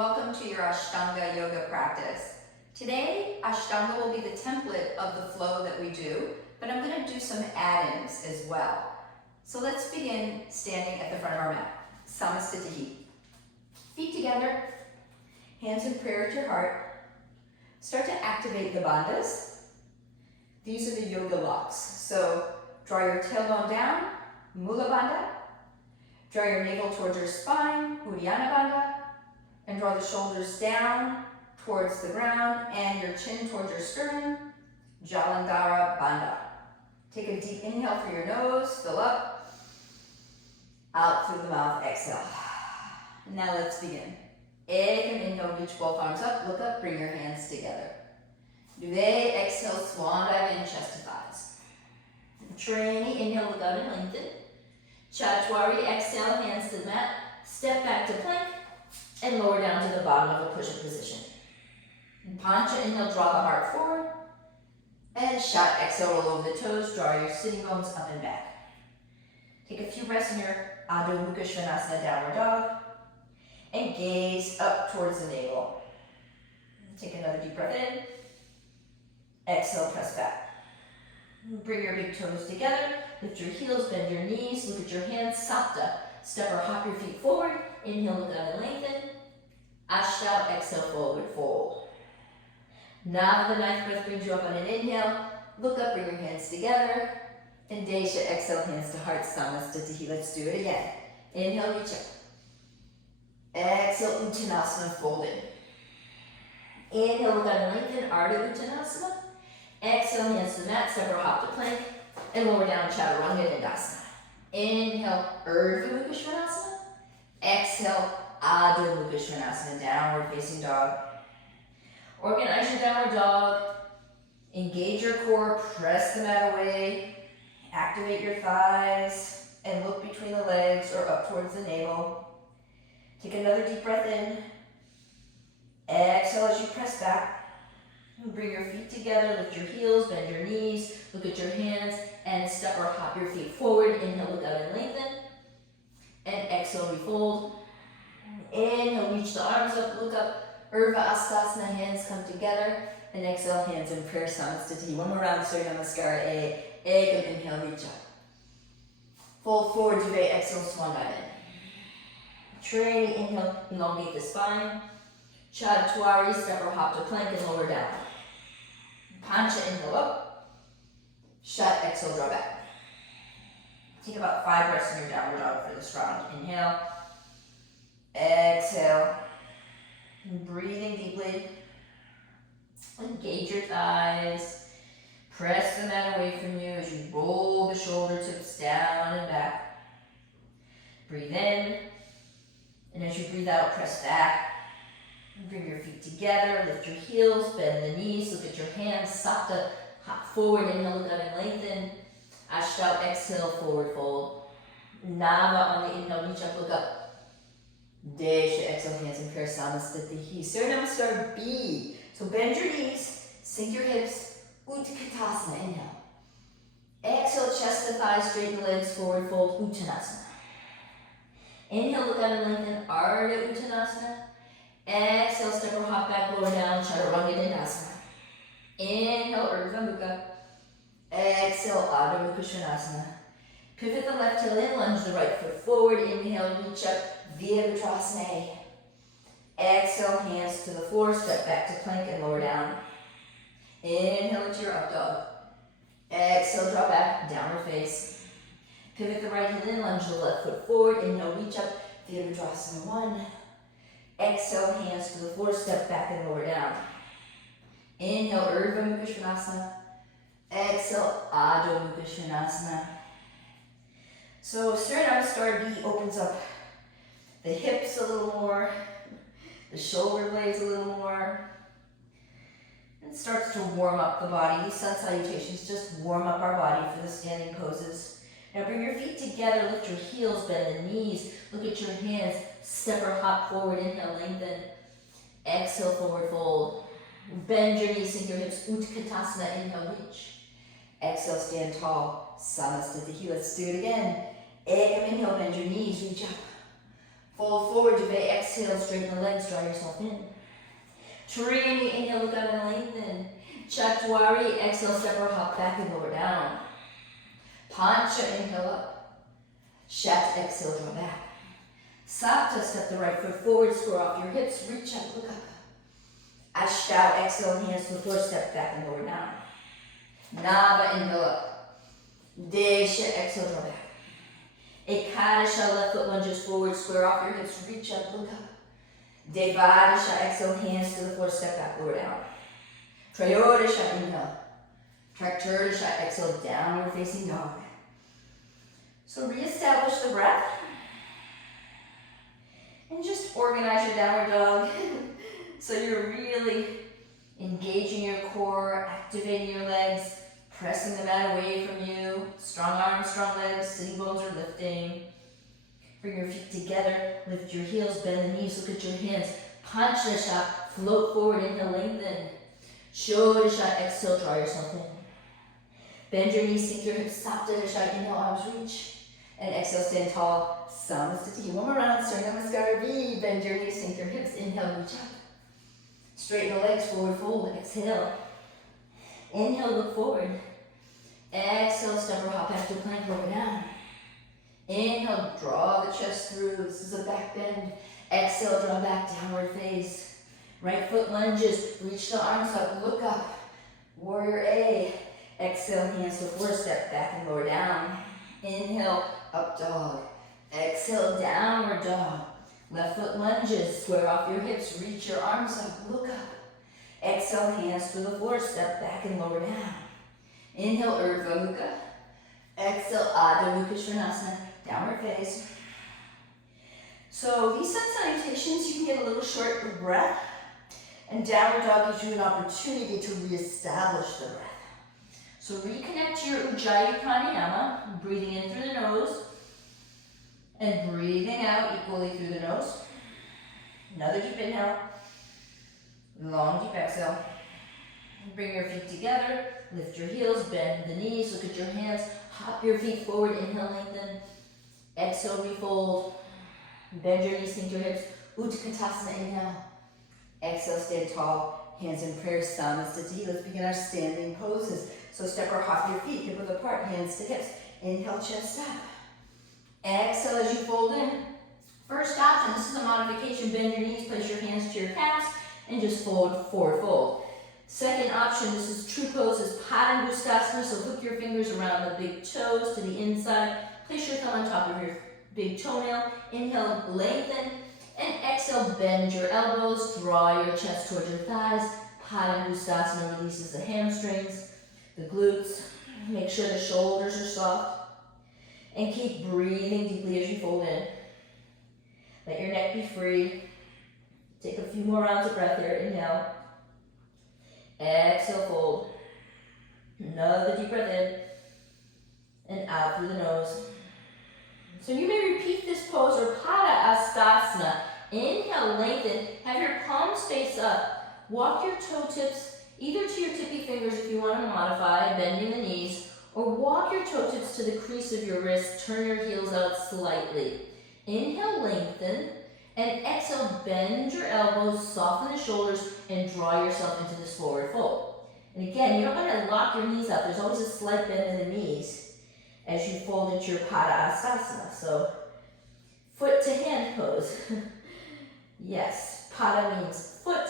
welcome to your Ashtanga yoga practice. Today, Ashtanga will be the template of the flow that we do, but I'm going to do some add-ins as well. So let's begin standing at the front of our mat. Samasthiti. Feet together, hands in prayer at your heart. Start to activate the bandhas. These are the yoga locks. So draw your tailbone down, Mula Bandha. Draw your navel towards your spine, Uddiyana Bandha. And draw the shoulders down towards the ground and your chin towards your sternum, Jalandhara Bandha. Take a deep inhale through your nose, fill up. Out through the mouth, exhale. Now let's begin. Ekam, inhale, reach both arms up, look up, bring your hands together. Duvet, exhale, swan dive in, chest to thighs. Trainee, inhale, look out and lengthen. Chatwari, exhale, hands to the mat, step back to plank, and lower down to the bottom of a push-up position. Pancha, inhale, draw the heart forward. And Shat, exhale, roll over the toes, draw your sitting bones up and back. Take a few breaths in your Adho Mukha Svanasana, downward dog. And gaze up towards the navel. Take another deep breath in. Exhale, press back. Bring your big toes together, lift your heels, bend your knees, look at your hands, Sapta. Step or hop your feet forward, inhale, look down and lengthen. Ashta, exhale, forward fold. Now the ninth breath brings you up on an inhale, look up, bring your hands together. And Desha, exhale, hands to heart, Samasthiti. Let's do it again. Inhale, reach up. Exhale, Uttanasana, fold in. Inhale, look down and lengthen, Arda Uttanasana. Exhale, hands to the mat, step or hop to plank. And lower down, Chaturanga Dandasana. Inhale, Urdhva Mukha Svanasana. Exhale, Adho Mukha Svanasana, downward facing dog. Organize your downward dog. Engage your core, press the mat away. Activate your thighs and look between the legs or up towards the navel. Take another deep breath in. Exhale as you press back. Bring your feet together, lift your heels, bend your knees, look at your hands, and step or hop your feet forward. Inhale, look out and lengthen. And exhale, refold. Inhale, reach the arms up, look up. Urdhva Astasana, hands come together. And exhale, hands in prayer, Samasthiti. One more round, Surya Namaskara. Ekam, inhale, reach up. Fold forward, Duvet, exhale, swan dive in. Trainee, inhale, elongate the spine. Chatwari, step or hop to plank and lower down. Pancha, inhale up. Shat, exhale, draw back. Take about 5 breaths in your downward dog for this round. Inhale. Exhale. Breathing deeply. Engage your thighs. Press the mat away from you as you roll the shoulder tips down and back. Breathe in. And as you breathe out, press back. Bring your feet together, lift your heels, bend the knees, look at your hands, Sapta, hop forward, inhale, look out and lengthen. Ashta, exhale, forward fold. Nava on the inhale, reach up, look up. Desha, exhale, hands in prayer, Samasthiti. Surya Namaskar, B. So bend your knees, sink your hips, Utkatasana, inhale. Exhale, chest to thighs, straighten the legs, forward fold, Uttanasana. Inhale, look out and lengthen, Arda Uttanasana. Exhale, step or hop back, lower down, Chaturanga Dandasana. Inhale, Urdhva Mukha. Exhale, Adho Mukha Svanasana. Pivot the left heel in, lunge the right foot forward. Inhale, reach up, Virabhadrasana. Exhale, hands to the floor, step back to plank and lower down. Inhale into your up dog. Exhale, drop back, downward face. Pivot the right heel in, lunge the left foot forward. Inhale, reach up, Virabhadrasana 1. Exhale, hands to the floor, step back and lower down. Inhale, Urdhva Mukha Svanasana. Exhale, Adho Mukha Svanasana. So Surya Namaskar B opens up the hips a little more, the shoulder blades a little more, and starts to warm up the body. These sun salutations just warm up our body for the standing poses. Now bring your feet together, lift your heels, bend the knees, look at your hands, step or hop forward, inhale, lengthen. Exhale, forward fold. Bend your knees, sink your hips, Utkatasana, inhale, reach. Exhale, stand tall, Samasthiti. Let's do it again. Ekam, inhale, bend your knees, reach up. Fold forward, duvet, exhale, straighten the legs, draw yourself in. Trini, inhale, look up and lengthen. Chatwari, exhale, step or hop back and lower down. Pancha, inhale up. Shat, exhale, draw back. Sapta, step the right foot forward, square off your hips, reach up, look up. Ashtau, exhale, hands to the floor, step back and lower down. Nava, inhale up. Desha, exhale, draw back. Ekadasha, left foot lunges forward, square off your hips, reach up, look up. Devadasha, exhale, hands to the floor, step back, lower down. Trayodasha, inhale. Traktirdasha, exhale, downward facing dog. So reestablish the breath. And just organize your downward dog. So you're really engaging your core, activating your legs, pressing the mat away from you. Strong arms, strong legs, sitting bones are lifting. Bring your feet together, lift your heels, bend the knees, look at your hands. Panchasha, float forward, inhale, lengthen. Shodasha, exhale, draw yourself in. Bend your knees, sink your hips, Saptadasha, inhale, arms reach. And exhale, stand tall, Samastiti. One more round, Surya Namaskar V. Bend your knees, sink your hips, inhale, reach up. Straighten the legs, forward fold, exhale. Inhale, look forward. Exhale, step or hop back to plank, lower down. Inhale, draw the chest through. This is a back bend. Exhale, draw back, downward face. Right foot lunges, reach the arms up, look up. Warrior A. Exhale, hands to the floor, step back and lower down. Inhale, up dog. Exhale, downward dog. Left foot lunges, square off your hips, reach your arms up, look up. Exhale, hands to the floor, step back and lower down. Inhale, Urdhva Mukha. Exhale, Adho Mukha Svanasana, downward face. So these sun salutations, you can get a little short with breath, and downward dog gives you an opportunity to reestablish the breath. So reconnect to your Ujjayi Pranayama, breathing in through the nose, and breathing out equally through the nose. Another deep inhale, long deep exhale. Bring your feet together, lift your heels, bend the knees, look at your hands, hop your feet forward, inhale, lengthen. Exhale, refold. Bend your knees, sink your hips. Utkatasana, inhale. Exhale, stand tall. Hands in prayer, Samastiti. Let's begin our standing poses. So step or hop your feet, hip width apart, hands to hips. Inhale, chest up. Exhale as you fold in. First option, this is a modification. Bend your knees, place your hands to your calves, and just fold, forward fold. Second option, this is true pose, is Padmasana. So hook your fingers around the big toes to the inside. Place your thumb on top of your big toenail. Inhale, lengthen. And exhale, bend your elbows. Draw your chest towards your thighs. Padmasana releases the hamstrings, the glutes. Make sure the shoulders are soft. And keep breathing deeply as you fold in. Let your neck be free. Take a few more rounds of breath here. Inhale. Exhale, fold. Another deep breath in. And out through the nose. So you may repeat this pose or Padmasana. Inhale, lengthen. Have your palms face up. Walk your toe tips either to your tippy fingers if you want to modify, bending the knees, or walk your toe tips to the crease of your wrist. Turn your heels out slightly. Inhale, lengthen. And exhale, bend your elbows, soften the shoulders, and draw yourself into this forward fold. And again, you don't want to lock your knees up. There's always a slight bend in the knees as you fold into your Padmasana. So, foot to hand pose. Yes, Pada means foot,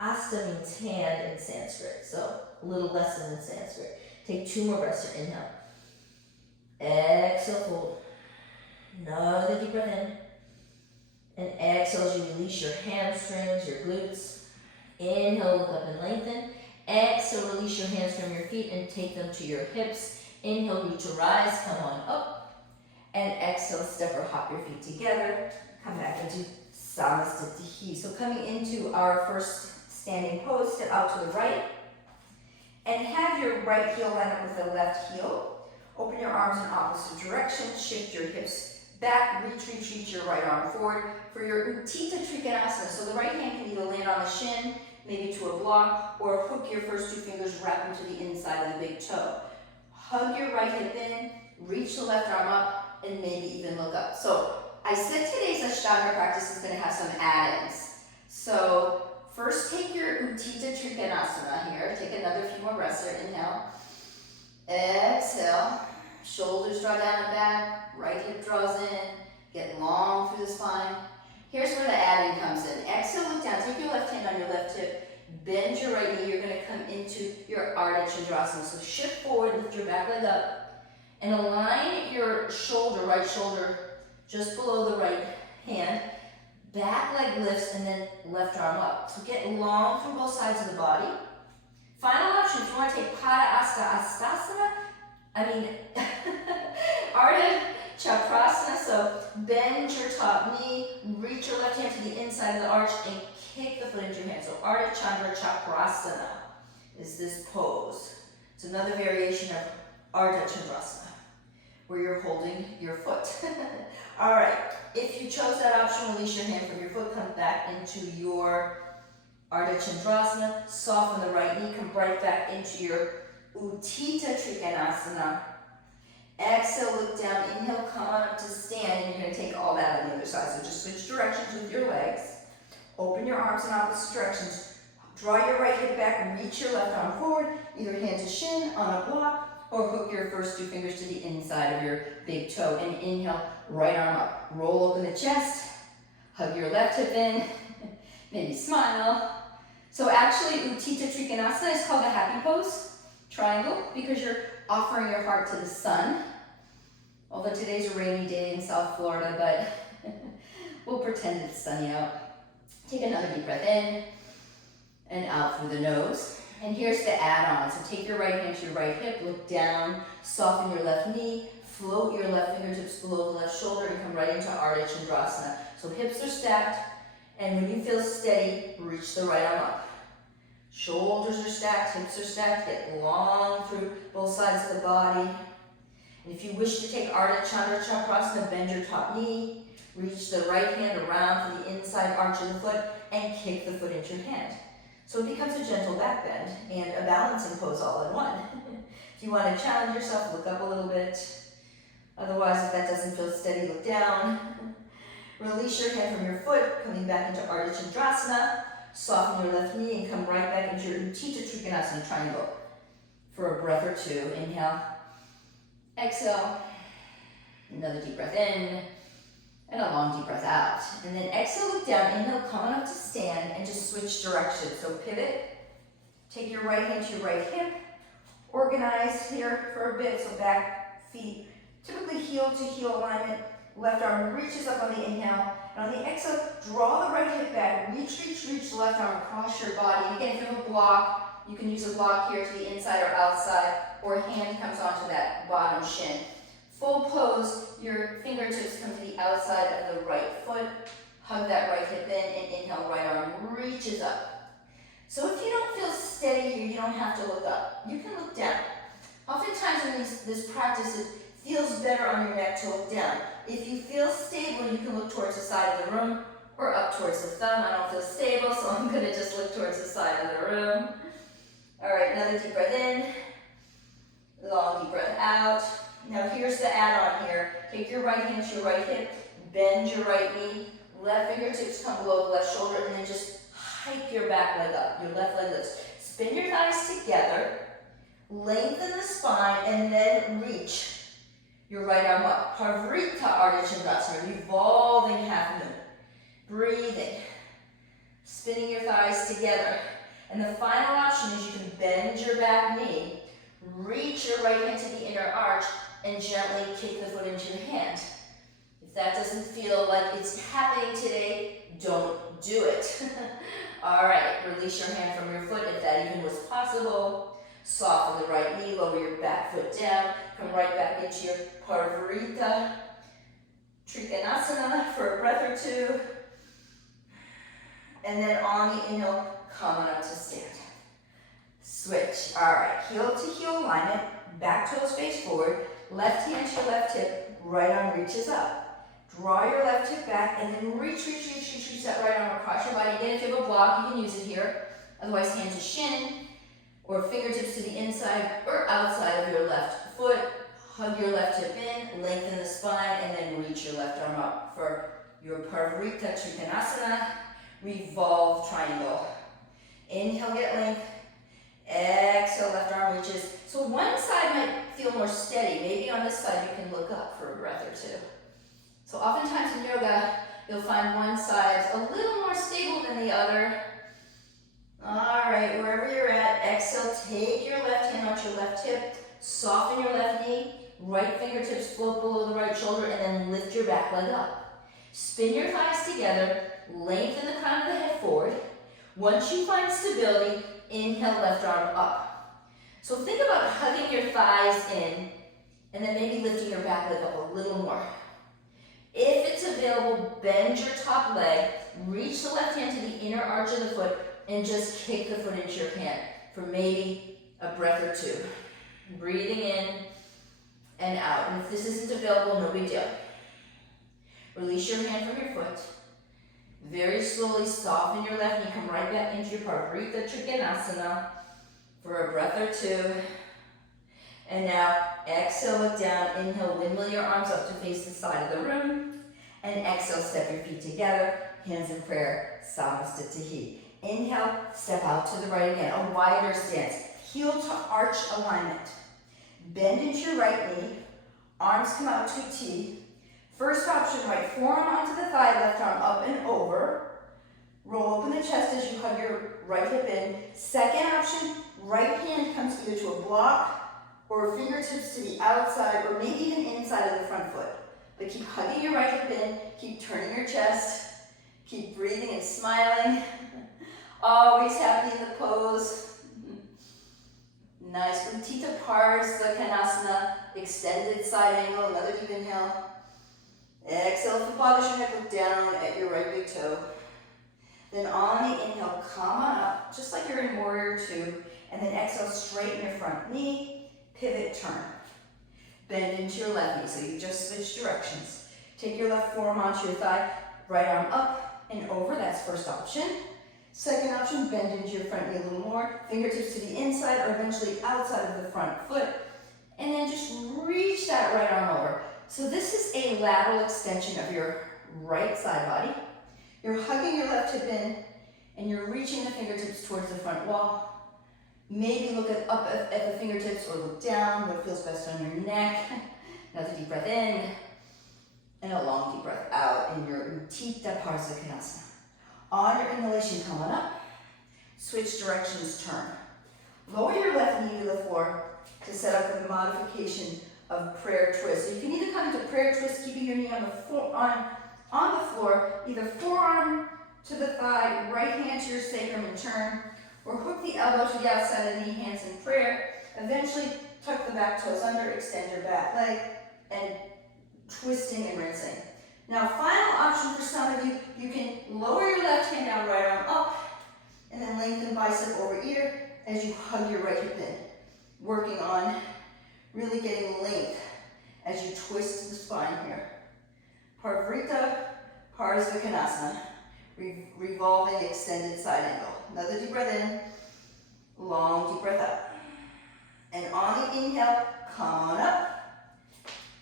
Asta means hand in Sanskrit. So, a little lesson in Sanskrit. Take 2 more breaths here. Inhale. Exhale, fold. Another deep breath in. And exhale as you release your hamstrings, your glutes. Inhale, look up and lengthen. Exhale, release your hands from your feet and take them to your hips. Inhale, root to rise, come on up. And exhale, step or hop your feet together. Come back into Samastiti. So coming into our first standing pose, step out to the right. And have your right heel line up with the left heel. Open your arms in opposite directions. Shift your hips back, reach your right arm forward for your Utthita Trikonasana. So the right hand can either land on the shin, maybe to a block, or hook your first 2 fingers, wrap them to the inside of the big toe. Hug your right hip in, reach the left arm up, and maybe even look up. So I said today's Ashtanga practice is going to have some add-ins. So first take your Utthita Trikonasana here. Take another few more breaths here. Inhale. Exhale. Shoulders draw down and back. Right hip draws in. Get long through the spine. Here's where the add-in comes in. Exhale, look down. Take your left hand on your left hip. Bend your right knee. You're going to come into your Arda Chandrasana. So shift forward, lift your back leg up, and align your shoulder, right shoulder, just below the right hand. Back leg lifts and then left arm up. So get long through both sides of the body. Final option, if you want to take Padmasana, Arda Chakrasana. So bend your top knee, reach your left hand to the inside of the arch, and kick the foot into your hand. So Arda Chakrasana is this pose. It's another variation of Arda Chandrasana, where you're holding your foot. All right, if you chose that option, release your hand from your foot, come back into your Arda Chandrasana, soften the right knee, come right back into your Utthita Trikonasana. Exhale, look down, inhale, come on up to stand, and you're going to take all that on the other side. So just switch directions with your legs. Open your arms in opposite directions. Draw your right hip back, reach your left arm forward, either hand to shin on a block, or hook your first two fingers to the inside of your big toe. And inhale, right arm up. Roll open the chest, hug your left hip in, maybe smile. So actually, Utthita Trikonasana is called a happy pose, triangle, because you're offering your heart to the sun. Although today's a rainy day in South Florida, but we'll pretend it's sunny out. Take another deep breath in and out through the nose. And here's the add-on. So take your right hand to your right hip, look down, soften your left knee, float your left fingertips below the left shoulder, and come right into Arda Chandrasana. So hips are stacked, and when you feel steady, reach the right arm up. Shoulders are stacked, hips are stacked, get long through both sides of the body. And if you wish to take Arda Chakrasana, bend your top knee, reach the right hand around to the inside arch of the foot, and kick the foot into your hand. So it becomes a gentle back bend and a balancing pose all in one. If you want to challenge yourself, look up a little bit. Otherwise, if that doesn't feel steady, look down. Release your hand from your foot, coming back into Arda Chandrasana. Soften your left knee and come right back into your Utthita Trikonasana triangle for a breath or two. Inhale, exhale, another deep breath in, and a long deep breath out. And then exhale, look down, inhale, come on up to stand, and just switch directions. So pivot, take your right hand to your right hip, organize here for a bit, so back, feet, typically heel to heel alignment, left arm reaches up on the inhale, and on the exhale, draw the right hip back, reach the left arm across your body. And again, if you have a block, you can use a block here to the inside or outside, or a hand comes onto that bottom shin. Full pose, your fingertips come to the outside of the right foot, hug that right hip in, and inhale, right arm reaches up. So if you don't feel steady here, you don't have to look up. You can look down. Oftentimes in this practice, it feels better on your neck to look down. If you feel stable, you can look towards the side of the room or up towards the thumb. I don't feel stable, so I'm going to just look towards the side of the room. All right, another deep breath in, long deep breath out. Now here's the add-on here. Take your right hand to your right hip, bend your right knee, left fingertips come below the left shoulder, and then just hike your back leg up, your left leg lifts. Spin your thighs together, lengthen the spine, and then reach your right arm up. Parvrita Arda Chandrasana, revolving half moon. Breathing, spinning your thighs together. And the final option is you can bend your back knee, reach your right hand to the inner arch, and gently kick the foot into your hand. If that doesn't feel like it's happening today, don't do it. All right, release your hand from your foot if that even was possible. Soften the right knee, lower your back foot down, come right back into your Parvrita Trikonasana for a breath or two. And then on the inhale, come on up to stand. Switch. All right, heel to heel alignment, back toes face forward, left hand to your left hip, right arm reaches up. Draw your left hip back and then reach that right arm across your body. Again, if you have a block, you can use it here. Otherwise, hand to shin or fingertips to the inside or outside of your left foot. Hug your left hip in, lengthen the spine, and then reach your left arm up for your Parvarita Trikonasana, revolve triangle. Inhale, get length. Exhale, left arm reaches. So one side might feel more steady. Maybe on this side you can look up for a breath or two. So oftentimes in yoga, you'll find one side a little more stable than the other. All right, wherever you're at, exhale, take your left hand onto your left hip, soften your left knee, right fingertips float below the right shoulder, and then lift your back leg up. Spin your thighs together, lengthen the crown of the head forward. Once you find stability, inhale, left arm up. So think about hugging your thighs in, and then maybe lifting your back leg up a little more. If it's available, bend your top leg, reach the left hand to the inner arch of the foot, and just kick the foot into your hand for maybe a breath or two. Breathing in and out. And if this isn't available, no big deal. Release your hand from your foot. Very slowly soften your left knee, come right back into your Parvarita Trikonasana for a breath or two. And now exhale, look down, inhale, windmill your arms up to face the side of the room. And exhale, step your feet together, hands in prayer, Samastitihi. Inhale, step out to the right again, a wider stance, heel to arch alignment. Bend into your right knee, arms come out to a T. First option, right forearm onto the thigh, left arm up and over. Roll open the chest as you hug your right hip in. Second option, right hand comes either to a block or fingertips to the outside or maybe even inside of the front foot. But keep hugging your right hip in, keep turning your chest, keep breathing and smiling. Always happy in the pose. Nice. Uttita Padmasana, extended side angle, another deep inhale. Exhale, if you polish your neck, look down at your right big toe. Then on the inhale, come on up, just like you're in Warrior Two. And then exhale, straighten your front knee, pivot, turn. Bend into your left knee, so you just switch directions. Take your left forearm onto your thigh, right arm up and over, that's first option. Second option, bend into your front knee a little more, fingertips to the inside or eventually outside of the front foot. And then just reach that right arm over. So this is a lateral extension of your right side body. You're hugging your left hip in and you're reaching the fingertips towards the front wall. Maybe look up at the fingertips or look down, what feels best on your neck. Another deep breath in and a long deep breath out in your Uttita Padmasana. On your inhalation, come on up. Switch directions, turn. Lower your left knee to the floor to set up for the modification of prayer twist. So you can either come into prayer twist, keeping your knee on the floor, either forearm to the thigh, right hand to your sacrum and turn, or hook the elbow to the outside of the knee, hands in prayer. Eventually, tuck the back toes under, extend your back leg, and twisting and rinsing. Now, final option for some of you, you can lower your left hand down, right arm up, and then lengthen bicep over ear as you hug your right hip in. Working on really getting length as you twist the spine here. Parvarita Padmasana, revolving extended side angle. Another deep breath in, long deep breath out. And on the inhale, come on up,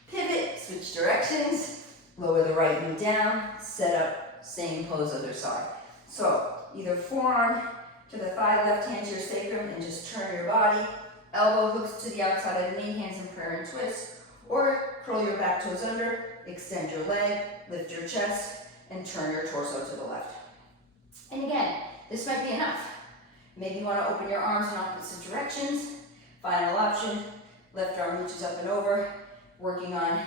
pivot, switch directions. Lower the right knee down, set up, same pose other side. So either forearm to the thigh, left hand to your sacrum and just turn your body. Elbow hooks to the outside of the knee, hands in prayer and twist. Or curl your back toes under, extend your leg, lift your chest, and turn your torso to the left. And again, this might be enough. Maybe you want to open your arms in opposite directions. Final option, left arm reaches up and over, working on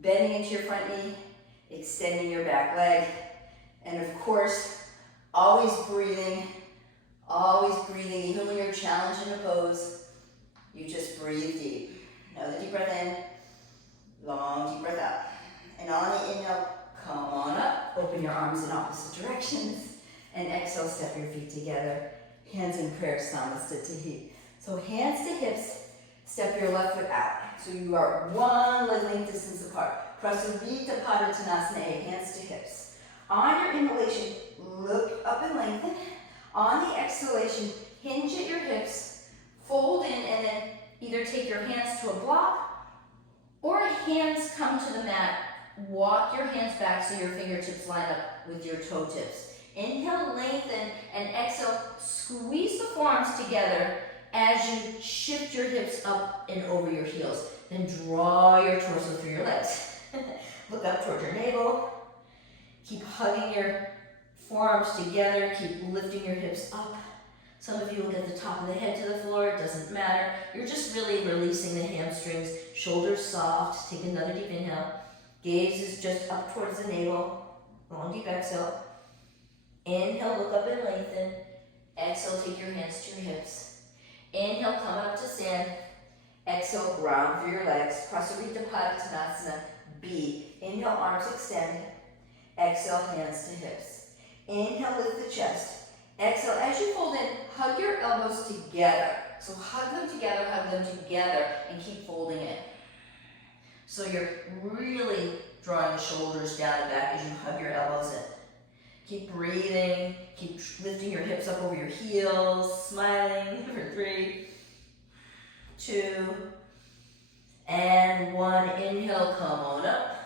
bending into your front knee, extending your back leg, and of course, always breathing, even when you're challenged in a pose, you just breathe deep. Another deep breath in, long deep breath out. And on the inhale, come on up, open your arms in opposite directions, and exhale, step your feet together, hands in prayer, Samastitihi. So hands to hips, step your left foot out. So you are one leg length distance apart. Prasarita Padmasana, hands to hips. On your inhalation, look up and lengthen. On the exhalation, hinge at your hips, fold in, and then either take your hands to a block Or hands come to the mat. Walk your hands back so your fingertips line up with your toe tips. Inhale, lengthen, and exhale, squeeze the forearms together as you shift your hips up and over your heels. Then draw your torso through your legs. Look up toward your navel. Keep hugging your forearms together. Keep lifting your hips up. Some of you will get the top of the head to the floor. It doesn't matter. You're just really releasing the hamstrings. Shoulders soft. Take another deep inhale. Gaze is just up towards the navel. Long deep exhale. Inhale, look up and lengthen. Exhale, take your hands to your hips. Inhale, come up to stand. Exhale, ground through your legs. Prasarita Badakanasana, B. Inhale, arms extend. Exhale, hands to hips. Inhale, lift the chest. Exhale, as you fold in, hug your elbows together. So hug them together, and keep folding in. So you're really drawing the shoulders down and back as you hug your elbows in. Keep breathing, keep lifting your hips up over your heels, smiling for 3, 2, and 1. Inhale, come on up.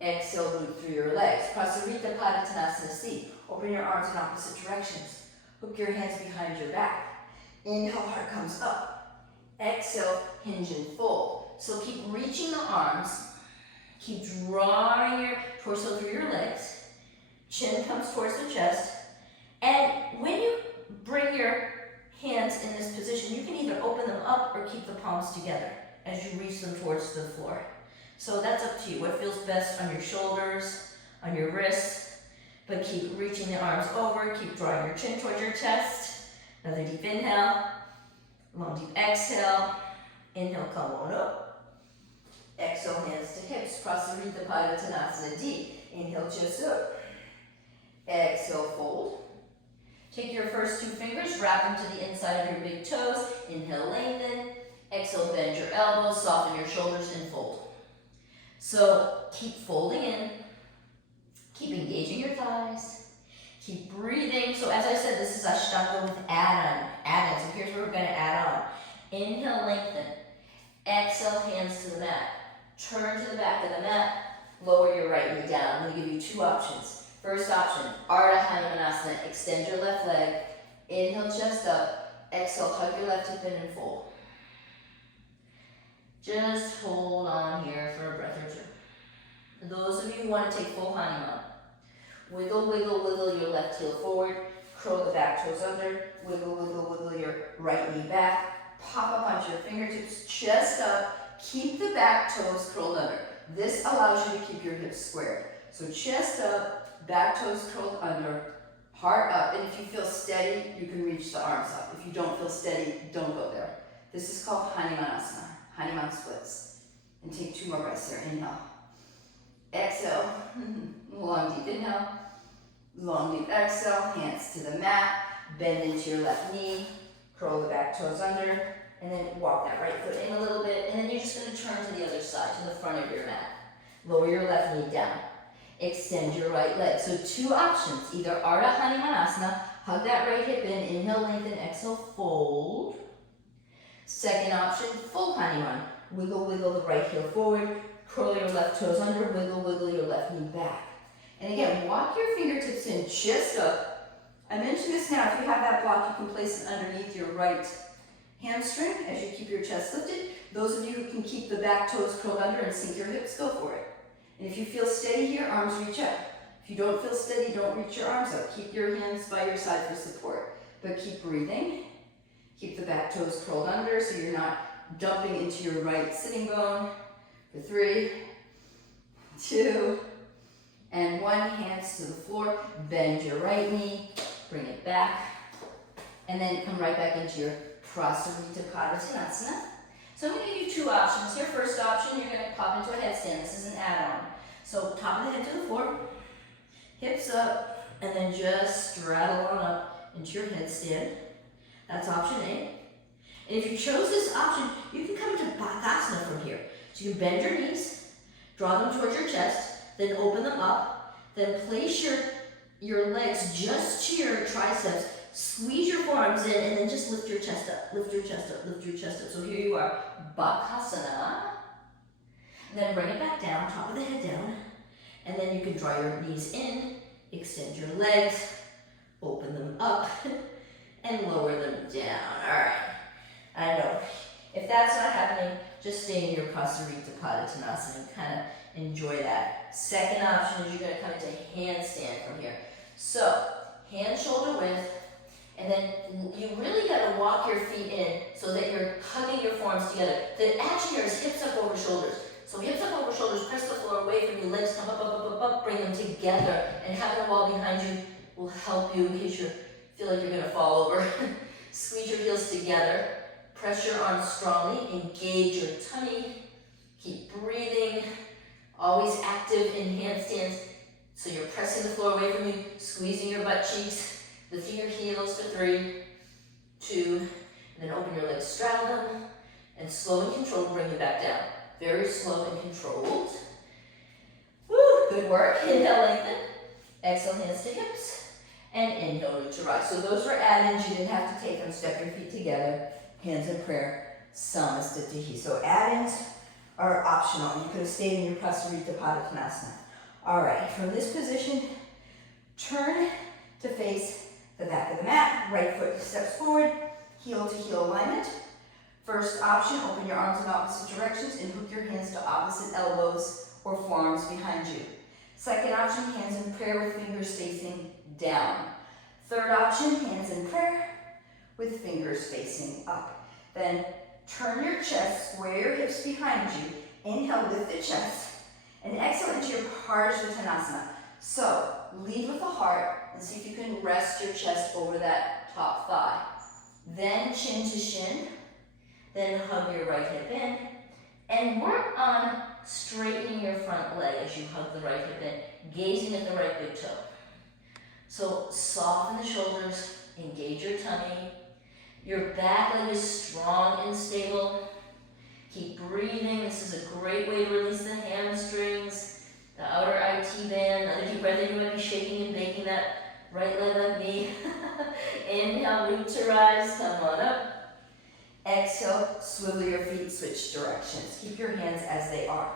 Exhale, move through your legs. Prasarita Padmasama, C. Open your arms in opposite directions. Hook your hands behind your back. Inhale, heart comes up. Exhale, hinge and fold. So keep reaching the arms. Keep drawing your torso through your legs. Chin comes towards the chest. And when you bring your hands in this position, you can either open them up or keep the palms together as you reach them towards the floor. So that's up to you. What feels best on your shoulders, on your wrists. But keep reaching the arms over. Keep drawing your chin towards your chest. Another deep inhale. Long deep exhale. Inhale, come on up. Exhale, hands to hips. Prasarita Padmasana, D. Inhale, chest up. Exhale, fold. Take your first 2 fingers, wrap them to the inside of your big toes. Inhale, lengthen. Exhale, bend your elbows, soften your shoulders, and fold. So keep folding in. Keep engaging your thighs. Keep breathing. So as I said, this is Ashtanga with add-on. So here's where we're going to add on. Inhale, lengthen. Exhale, hands to the mat. Turn to the back of the mat. Lower your right knee down. I'm going to give you 2 options. First option, Arda Handstand. Extend your left leg. Inhale, chest up. Exhale, hug your left hip in and fold. Just hold on here for a breath or 2. For those of you who want to take full Hanuman, wiggle, wiggle, wiggle your left heel forward. Curl the back toes under. Wiggle, wiggle, wiggle your right knee back. Pop up onto your fingertips, chest up. Keep the back toes curled under. This allows you to keep your hips squared. So chest up, back toes curled under, heart up. And if you feel steady, you can reach the arms up. If you don't feel steady, don't go there. This is called Hanumanasana, Hanuman splits. And take 2 more breaths here. Inhale. Exhale. Long deep inhale. Long deep exhale. Hands to the mat. Bend into your left knee. Curl the back toes under. And then walk that right foot in a little bit. And then you're just going to turn to the other side, to the front of your mat. Lower your left knee down. Extend your right leg. So 2 options. Either Arda Hanumanasana. Hug that right hip in. Inhale, lengthen. Exhale, fold. Second option, full Hanuman. Wiggle, wiggle the right heel forward. Curl your left toes under. Wiggle, wiggle your left knee back. And again, walk your fingertips in, chest up. I mentioned this now. If you have that block, you can place it underneath your right hamstring as you keep your chest lifted. Those of you who can keep the back toes curled under and sink your hips, go for it. And if you feel steady here, arms reach up. If you don't feel steady, don't reach your arms up. Keep your hands by your side for support. But keep breathing. Keep the back toes curled under so you're not dumping into your right sitting bone. For 3, 2, and 1. Hands to the floor. Bend your right knee. Bring it back. And then come right back into your Prasarita Padmasana. So I'm going to give you 2 options here. First option, you're going to pop into a headstand. This is an add-on. So top of the head to the floor. Hips up. And then just straddle on up into your headstand. That's option A. And if you chose this option, you can come into Badakanasana from here. So you can bend your knees, draw them towards your chest, then open them up, then place your legs just to your triceps, squeeze your forearms in, and then just lift your chest up, lift your chest up, lift your chest up. So here you are, Badakanasana. And then bring it back down, top of the head down. And then you can draw your knees in, extend your legs, open them up, and lower them down. All right. I know. If that's not happening, just stay in your Pasarita Padmasana and kind of enjoy that. Second option is you're going to come into handstand from here. So, hand shoulder width, and then you really got to walk your feet in so that you're hugging your forearms together. The action here is hips up over shoulders. So hips up over shoulders, press the floor away from you, legs come up, up, up, up, up, bring them together, and having a wall behind you will help you in case you feel like you're going to fall over. Squeeze your heels together, press your arms strongly, engage your tummy, keep breathing, always active in handstands. So you're pressing the floor away from you, squeezing your butt cheeks, lifting your heels to 3, 2, and then open your legs, straddle them, and slow and controlled, bring you back down. Very slow and controlled. Woo, good work. Inhale, lengthen. Exhale, hands to hips. And inhale, root to rise. So those were add-ins. You didn't have to take them. Step your feet together. Hands in prayer. Samastitihi. So add-ins are optional. You could have stayed in your Pasarita Padmasana. All right, from this position, turn to face the back of the mat. Right foot steps forward. Heel to heel alignment. First option, open your arms in opposite directions and hook your hands to opposite elbows or forearms behind you. Second option, hands in prayer with fingers facing down. Third option, hands in prayer with fingers facing up. Then turn your chest, square your hips behind you. Inhale, lift the chest, and exhale into your Padmasana. So lead with the heart and see if you can rest your chest over that top thigh. Then chin to shin. Then hug your right hip in, and work on straightening your front leg as you hug the right hip in, gazing at the right big toe. So soften the shoulders, engage your tummy. Your back leg is strong and stable. Keep breathing. This is a great way to release the hamstrings, the outer IT band. Another deep breath in, you might be shaking and baking that right leg like me. Inhale, root to rise, come on up. Exhale, swivel your feet, switch directions. Keep your hands as they are.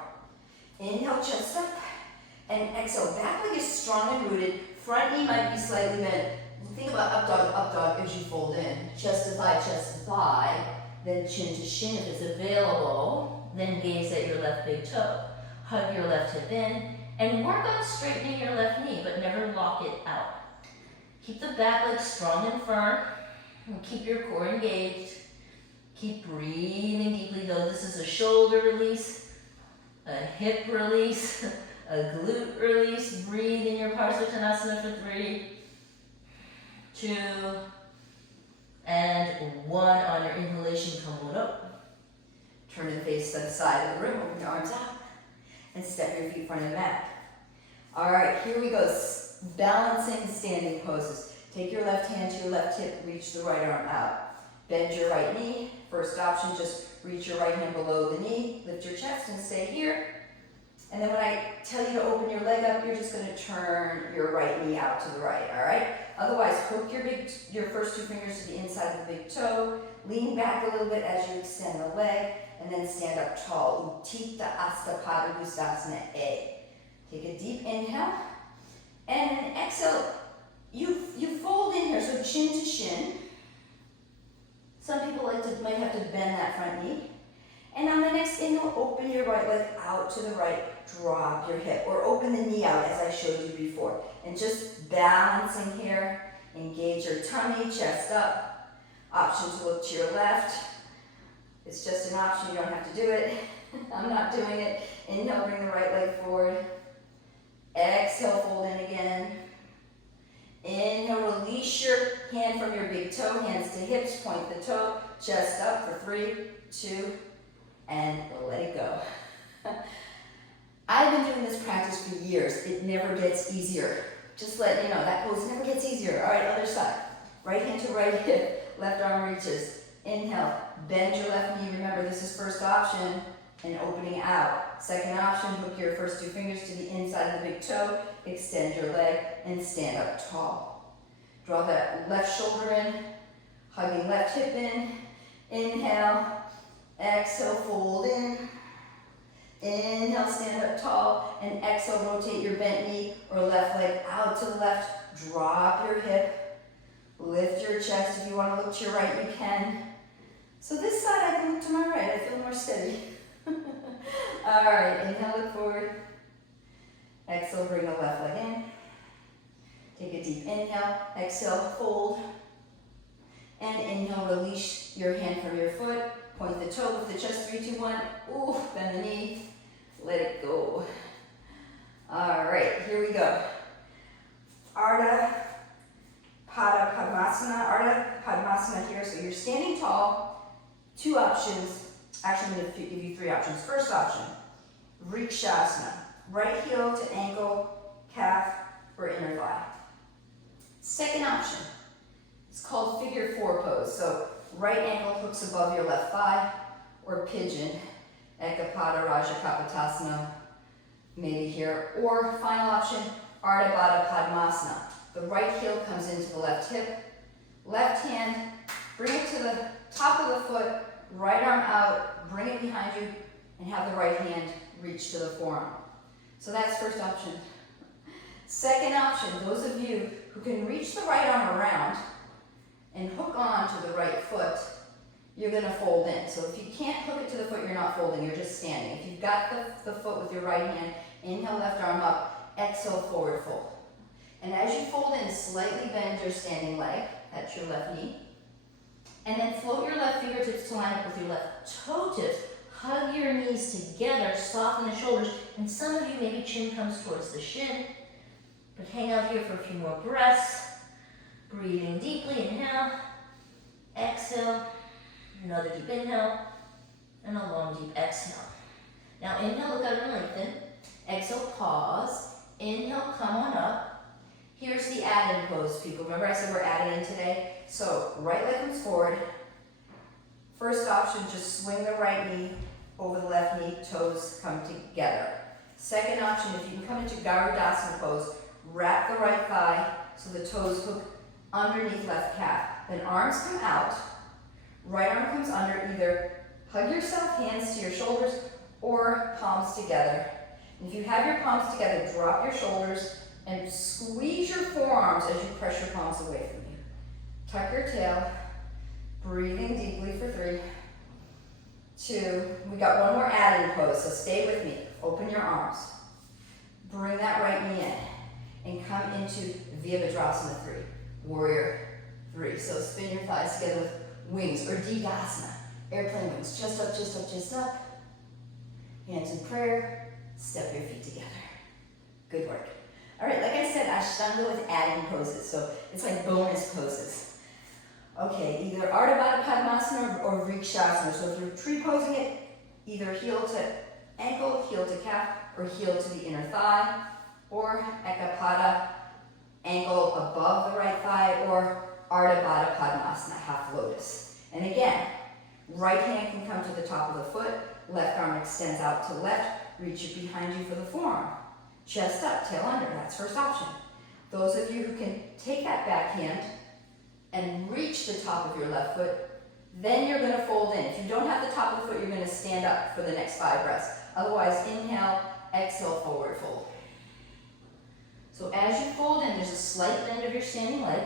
Inhale, chest up, and exhale. Back leg is strong and rooted. Front knee might be slightly bent. Think about up dog as you fold in. Chest to thigh, then chin to shin if it's available. Then gaze at your left big toe. Hug your left hip in, and work on straightening your left knee, but never lock it out. Keep the back leg strong and firm, and keep your core engaged. Keep breathing deeply, though this is a shoulder release, a hip release, a glute release. Breathe in your Padmasana for 3, 2, and 1. On your inhalation, come on up. Turn and face to the side of the room, open your arms out, and step your feet front and back. All right, here we go. Balancing standing poses. Take your left hand to your left hip, reach the right arm out. Bend your right knee. First option, just reach your right hand below the knee, lift your chest and stay here. And then when I tell you to open your leg up, you're just going to turn your right knee out to the right, all right? Otherwise, hook your first 2 fingers to the inside of the big toe, lean back a little bit as you extend the leg, and then stand up tall. Utthita Padmasana A. Take a deep inhale, and then exhale. You fold in here, so chin to shin. Some people might have to bend that front knee. And on the next inhale, open your right leg out to the right, drop your hip, or open the knee out as I showed you before. And just balancing here, engage your tummy, chest up. Option to look to your left. It's just an option, you don't have to do it. I'm not doing it. Inhale, bring the right leg forward. Exhale, fold in again. Inhale, release your hand from your big toe, hands to hips, point the toe, chest up for 3, 2, and let it go. I've been doing this practice for years. It never gets easier. Just let you know, that pose never gets easier. All right, other side. Right hand to right hip, left arm reaches. Inhale, bend your left knee. Remember, this is first option, and opening out. Second option, hook your first 2 fingers to the inside of the big toe, extend your leg, and stand up tall. Draw that left shoulder in, hugging left hip in. Inhale, exhale, fold in. Inhale, stand up tall, and exhale, rotate your bent knee or left leg out to the left. Drop your hip, lift your chest. If you want to look to your right, you can. So this side, I can look to my right. I feel more steady. All right, inhale, look forward. Exhale, bring the left leg in. Take a deep inhale. Exhale, fold. And inhale, release your hand from your foot. Point the toe, lift the chest, 3, 2, 1. Ooh, bend the knee. Let it go. All right, here we go. Arda, Padmasana, Arda, Padmasana here. So you're standing tall. 2 options. Actually, I'm going to give you 3 options. First option, Vrikshasana. Right heel to ankle, calf, or inner thigh. Second option, it's called figure 4 pose. So right ankle hooks above your left thigh, or pigeon, Ekapada Raja Kapotasana, maybe here. Or final option, Arda Baddha Padmasana. The right heel comes into the left hip, left hand, bring it to the top of the foot, right arm out, bring it behind you, and have the right hand reach to the forearm. So that's first option. Second option, those of you who can reach the right arm around and hook on to the right foot, you're going to fold in. So if you can't hook it to the foot, you're not folding, you're just standing. If you've got the foot with your right hand, inhale, left arm up, exhale, forward fold. And as you fold in, slightly bend your standing leg, that's your left knee, and then float your left fingertips to line up with your left toe tips. Hug your knees together, soften the shoulders, and some of you, maybe chin comes towards the shin. But hang out here for a few more breaths. Breathing deeply, inhale, exhale, another deep inhale, and a long deep exhale. Now inhale, look out and lengthen. Exhale, pause. Inhale, come on up. Here's the add-in pose, people. Remember I said we're adding in today? So right leg comes forward. First option, just swing the right knee over the left knee, toes come together. Second option, if you can come into Garudasana pose, wrap the right thigh so the toes hook underneath left calf. Then arms come out, right arm comes under, either hug yourself, hands to your shoulders, or palms together. And if you have your palms together, drop your shoulders and squeeze your forearms as you press your palms away from you. Tuck your tail, breathing deeply for 3, 2, we got one more add-in pose, so stay with me. Open your arms. Bring that right knee in and come into Virabhadrasana 3, Warrior 3. So spin your thighs together with wings, or Didasana, airplane wings. Chest up, chest up, chest up. Hands in prayer, step your feet together. Good work. All right, like I said, Ashtanga with add-in poses, so it's like bonus poses. Okay, either Arda Baddha Padmasana or Vrikshasana. So if you're tree posing it, either heel to ankle, heel to calf, or heel to the inner thigh, or Ekapada, ankle above the right thigh, or Arda Baddha Padmasana, half lotus. And again, right hand can come to the top of the foot, left arm extends out to left, reach it behind you for the forearm. Chest up, tail under, that's first option. Those of you who can take that back hand and reach the top of your left foot, then you're going to fold in. If you don't have the top of the foot, you're going to stand up for the next 5 breaths. Otherwise, inhale, exhale, forward fold. So as you fold in, there's a slight bend of your standing leg.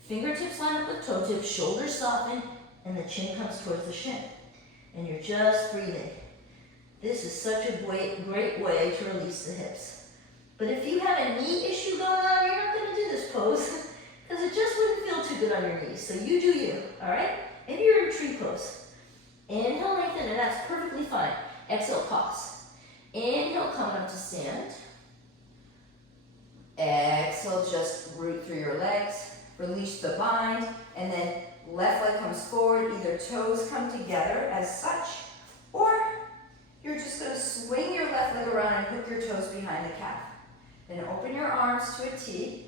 Fingertips line up with toe tips, shoulders soften, and the chin comes towards the shin. And you're just breathing. This is such a great way to release the hips. But if you have a knee issue going on, you're not going to do this pose because it just wouldn't feel too good on your knees. So you do you, all right? Maybe you're in tree pose. Inhale, lengthen, and that's perfectly fine. Exhale, pause. Inhale, coming up to stand. Exhale, just root through your legs. Release the bind, and then left leg comes forward. Either toes come together as such, or you're just going to swing your left leg around and hook your toes behind the calf. Then open your arms to a T.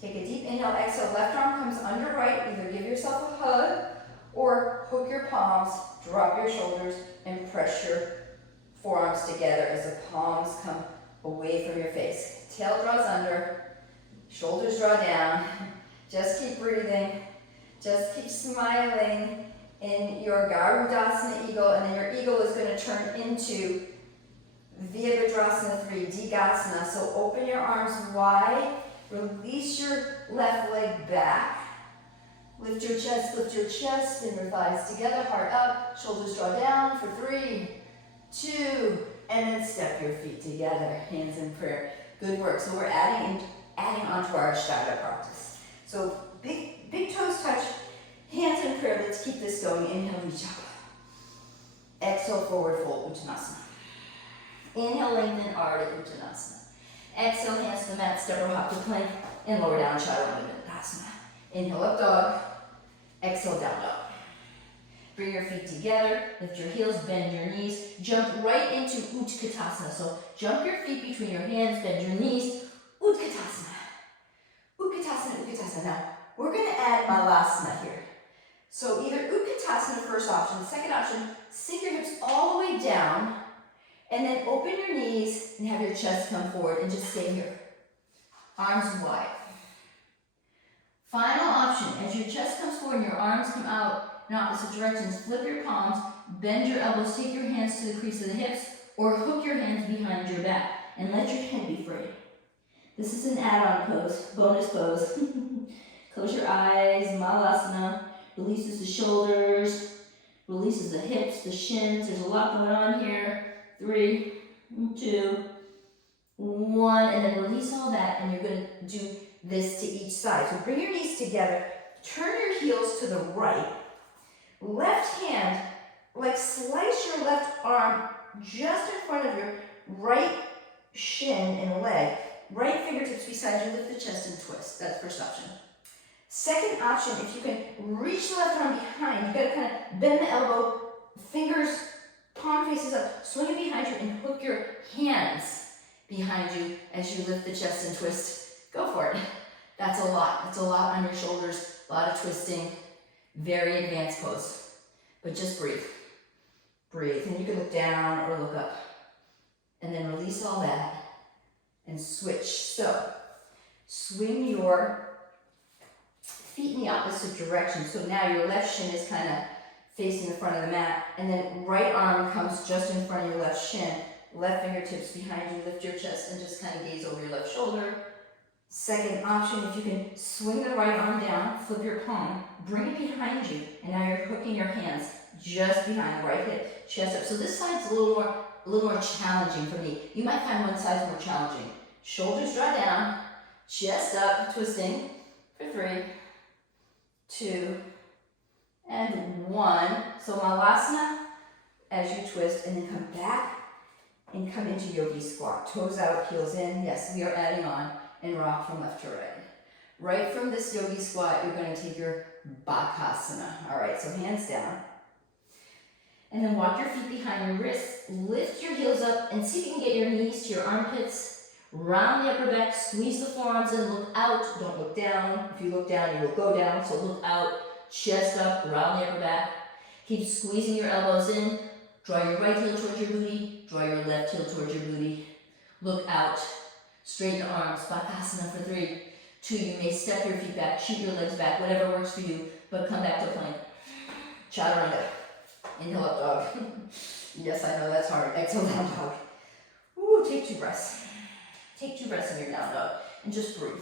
Take a deep inhale, exhale, left arm comes under right. Either give yourself a hug or hook your palms, drop your shoulders, and press your forearms together as the palms come away from your face. Tail draws under, shoulders draw down. Just keep breathing. Just keep smiling in your Garudasana Eagle, and then your eagle is going to turn into Virabhadrasana 3, Digasana. So open your arms wide, release your left leg back. Lift your chest, spin your thighs together, heart up, shoulders draw down for 3, 2, and then step your feet together, hands in prayer. Good work. So we're adding on to our Ashtanga practice. So big toes touch, hands in prayer. Let's keep this going. Inhale, reach up. Exhale, forward fold, Uttanasana. Inhale, lengthen, Arda, Uttanasana. Exhale, hands to the mat, step or hop to plank, and lower down, Chaturanga Badakanasana. Inhale, up dog. Exhale, down dog. Bring your feet together, lift your heels, bend your knees, jump right into Utkatasana. So jump your feet between your hands, bend your knees, Utkatasana. Utkatasana, Utkatasana. Now, we're gonna add Malasana here. So either Utkatasana, first option, second option, sink your hips all the way down, and then open your knees and have your chest come forward and just stay here. Arms wide. Final option, as your chest comes forward and your arms come out in opposite directions, flip your palms, bend your elbows, take your hands to the crease of the hips, or hook your hands behind your back and let your head be free. This is an add-on pose, bonus pose. Close your eyes, Malasana, releases the shoulders, releases the hips, the shins. There's a lot going on here. 3, 2, 1, and then release all that, and you're going to do this to each side. So bring your knees together, turn your heels to the right, left hand, like slice your left arm just in front of your right shin and leg, right fingertips beside you, lift the chest and twist. That's first option. Second option, if you can reach the left arm behind, you gotta kind of bend the elbow, fingers, palm faces up, swing it behind you and hook your hands behind you as you lift the chest and twist. Go for it. That's a lot. It's a lot on your shoulders, a lot of twisting, very advanced pose. But just breathe. Breathe. And you can look down or look up. And then release all that and switch. So, swing your feet in the opposite direction. So now your left shin is kind of facing the front of the mat, and then right arm comes just in front of your left shin. Left fingertips behind you, lift your chest and just kind of gaze over your left shoulder. Second option, if you can swing the right arm down, flip your palm, bring it behind you, and now you're hooking your hands just behind the right hip, chest up. So this side's a little more challenging for me. You might find one side's more challenging. Shoulders draw down, chest up, twisting for 3, 2, and 1. So Malasana as you twist, and then come back and come into Yogi Squat. Toes out, heels in. Yes, we are adding on, and rock from left to right. Right from this Yogi Squat, you're going to take your Badakanasana. All right, so hands down. And then walk your feet behind your wrists. Lift your heels up and see if you can get your knees to your armpits. Round the upper back, squeeze the forearms in, look out, don't look down. If you look down, you will go down, so look out, chest up, round the upper back. Keep squeezing your elbows in. Draw your right heel towards your booty, draw your left heel towards your booty. Look out, straighten the arms, Badakanasana for 3, 2, you may step your feet back, shoot your legs back, whatever works for you, but come back to plank. Chaturanga, inhale up dog. Yes, I know that's hard. Exhale down dog. Ooh, take 2 breaths. Take 2 breaths in your down dog, and just breathe.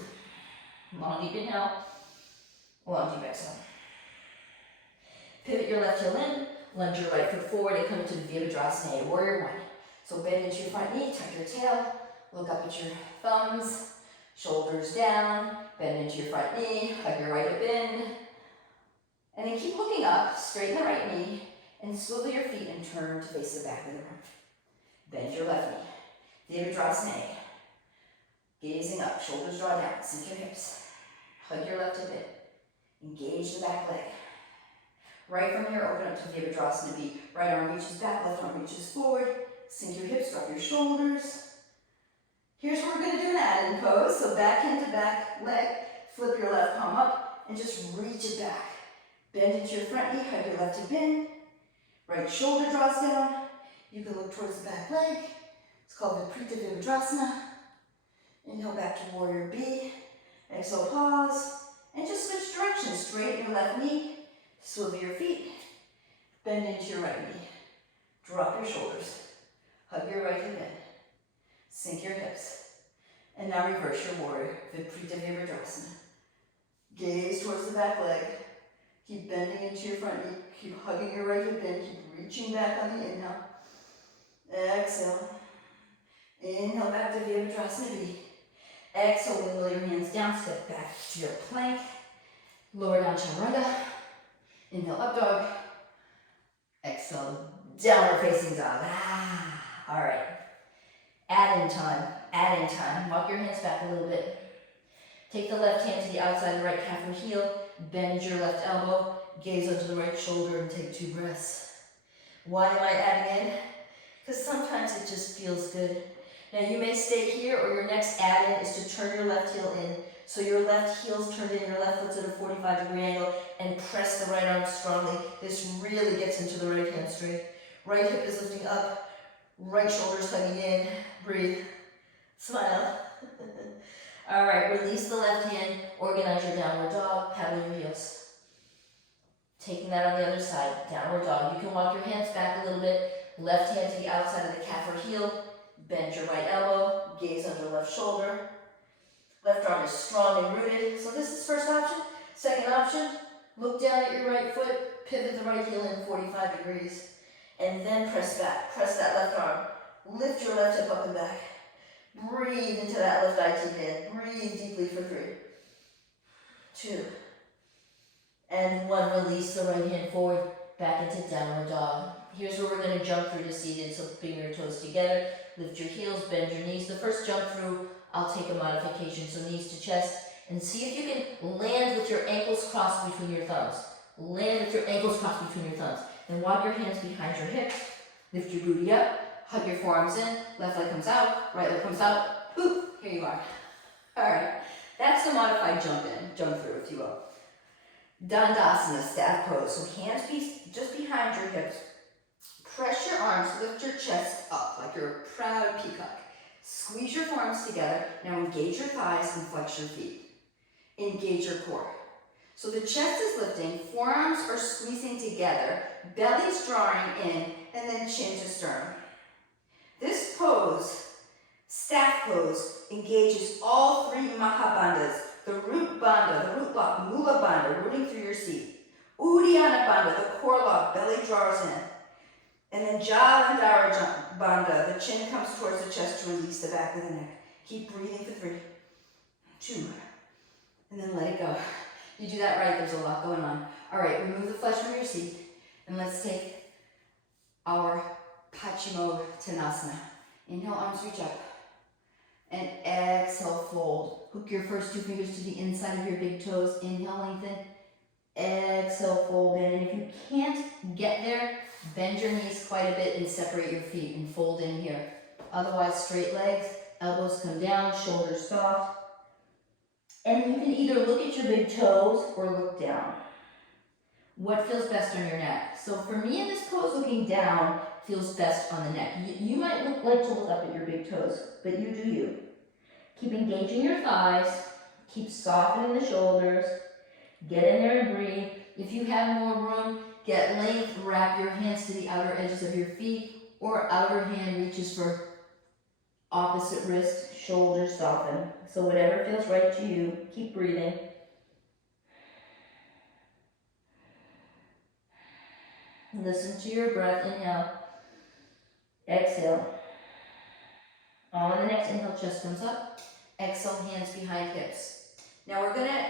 Long deep inhale, long deep exhale. Pivot your left heel in, lunge your right foot forward, and come into the Virabhadrasana, warrior 1. So bend into your front knee, tuck your tail, look up at your thumbs, shoulders down, bend into your front knee, hug your right hip in, and then keep looking up, straighten the right knee, and swivel your feet and turn to face the back of the room. Bend your left knee, Virabhadrasana, gazing up, shoulders draw down, sink your hips, hug your left hip in, engage the back leg. Right from here, open up to Virabhadrasana B. Right arm reaches back, left arm reaches forward. Sink your hips, drop your shoulders. Here's where we're going to do an add-in pose. So back hand to back leg, flip your left palm up, and just reach it back. Bend into your front knee, hug your left hip in. Right shoulder draws down. You can look towards the back leg. It's called Viparita Virabhadrasana. Inhale back to warrior B. Exhale, pause. And just switch directions. Straighten your left knee. Swivel your feet, bend into your right knee, drop your shoulders, hug your right hip in. Sink your hips. And now reverse your warrior, Viparita Virabhadrasana. Gaze towards the back leg. Keep bending into your front knee. Keep hugging your right hip in. Keep reaching back on the inhale. Exhale. Inhale back to Virabhadrasana B. Exhale, wiggle your hands down, step back to your plank. Lower down chaturanga. Inhale, up dog. Exhale, downward facing dog. All right. Add in time. Add in time. Walk your hands back a little bit. Take the left hand to the outside of the right calf or heel. Bend your left elbow. Gaze onto the right shoulder and take 2 breaths. Why am I adding in? Because sometimes it just feels good. Now you may stay here, or your next add-in is to turn your left heel in. So your left heel's turned in, your left foot's at a 45-degree angle, and press the right arm strongly. This really gets into the right hamstring. Right hip is lifting up, right shoulder's tugging in. Breathe. Smile. All right, release the left hand, organize your downward dog, paddle your heels. Taking that on the other side, downward dog. You can walk your hands back a little bit, left hand to the outside of the calf or heel, bend your right elbow, gaze under left shoulder. Left arm is strong and rooted. So this is first option. Second option, look down at your right foot, pivot the right heel in 45 degrees, and then press back. Press that left arm. Lift your left hip up and back. Breathe into that left IT band. Breathe deeply for 3, 2, and 1. Release the right hand forward, back into downward dog. Here's where we're going to jump through to seated, so bring your toes together. Lift your heels, bend your knees. The first jump through, I'll take a modification, so knees to chest, and see if you can land with your ankles crossed between your thumbs. Land with your ankles crossed between your thumbs. Then walk your hands behind your hips. Lift your booty up. Hug your forearms in. Left leg comes out. Right leg comes out. Boop. Here you are. All right. That's the modified jump through, if you will. Dandasana, staff pose. So hands just behind your hips. Press your arms, lift your chest up like you're a proud peacock. Squeeze your forearms together. Now engage your thighs and flex your feet. Engage your core. So the chest is lifting, forearms are squeezing together, belly's drawing in, and then chin to sternum. This pose, staff pose, engages all 3 Mahabandhas. The root bandha, the root lock, Mula bandha, rooting through your seat. Uddiyana bandha, the core lock, belly draws in. And then Jalandhara bandha, the chin comes towards the chest to release the back of the neck. Keep breathing for 3, 2, and then let it go. You do that right, there's a lot going on. All right, remove the flesh from your seat, and let's take our Pachimo Tanasana. Inhale, arms reach up. And exhale, fold. Hook your first 2 fingers to the inside of your big toes. Inhale, lengthen. Exhale, fold in. And if you can't get there, bend your knees quite a bit and separate your feet and fold in here. Otherwise, straight legs, elbows come down, shoulders soft. And you can either look at your big toes or look down. What feels best on your neck? So for me in this pose, looking down feels best on the neck. You might like to look up at your big toes, but you do you. Keep engaging your thighs. Keep softening the shoulders. Get in there and breathe. If you have more room, get length. Wrap your hands to the outer edges of your feet, or outer hand reaches for opposite wrist, shoulders soften. So whatever feels right to you, keep breathing. Listen to your breath. Inhale. Exhale. On the next inhale, chest comes up. Exhale, hands behind hips. Now we're going to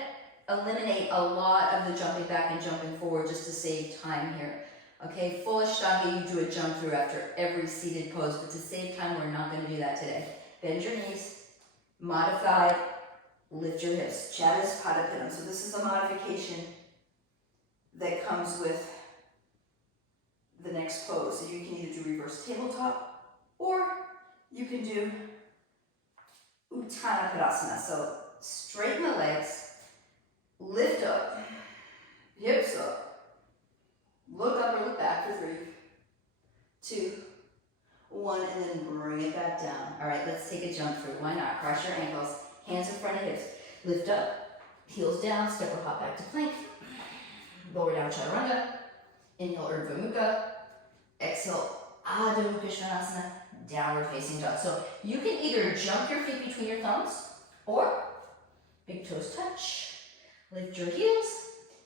eliminate a lot of the jumping back and jumping forward just to save time here. Okay, full Ashtanga, you do a jump through after every seated pose, but to save time, we're not going to do that today. Bend your knees, modified, lift your hips. Chatuspadapitam. So this is a modification that comes with the next pose. So you can either do reverse tabletop, or you can do Uttanapadasana. So straighten the legs, lift up, hips up, look up or look back for 3, 2, 1, and then bring it back down. All right, let's take a jump through. Why not? Cross your ankles, hands in front of hips. Lift up, heels down, step or hop back to plank. Lower down chaturanga. Inhale, Urdhva Mukha. Exhale, Adho Mukha Svanasana. downward facing dog. So you can either jump your feet between your thumbs or big toes touch. Lift your heels,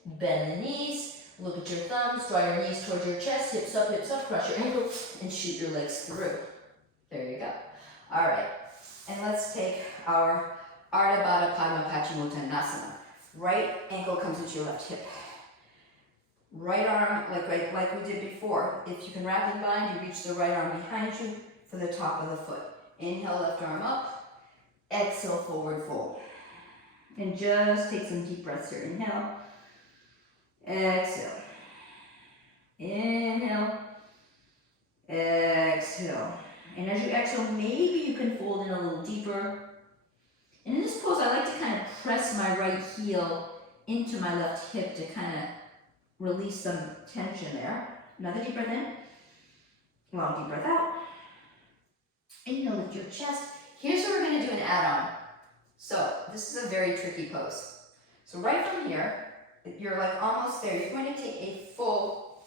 bend the knees, look at your thumbs, draw your knees towards your chest, hips up, cross your ankles, and shoot your legs through. There you go. All right, and let's take our Arda Pachimo Tanasana. Right ankle comes into your left hip. Right arm, like we did before. If you can wrap and bind, you reach the right arm behind you for the top of the foot. Inhale, left arm up. Exhale, forward fold. And just take some deep breaths here. Inhale. Exhale. Inhale. Exhale. And as you exhale, maybe you can fold in a little deeper. And in this pose, I like to kind of press my right heel into my left hip to kind of release some tension there. Another deep breath in. Long deep breath out. Inhale, lift your chest. Here's where we're going to do an add-on. So this is a very tricky pose. So right from here, you're like almost there. You're going to take a full,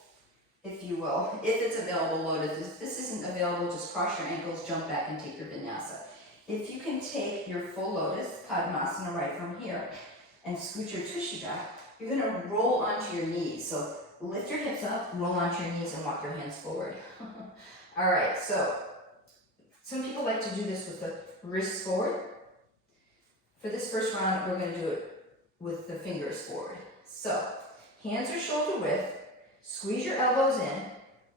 if you will, if it's available, Lotus. If this isn't available, just cross your ankles, jump back, and take your vinyasa. If you can take your full Lotus, Padmasana, right from here, and scoot your tushy back, you're going to roll onto your knees. So lift your hips up, roll onto your knees, and walk your hands forward. All right, so some people like to do this with the wrists forward. For this first round, we're going to do it with the fingers forward. So hands are shoulder width, squeeze your elbows in,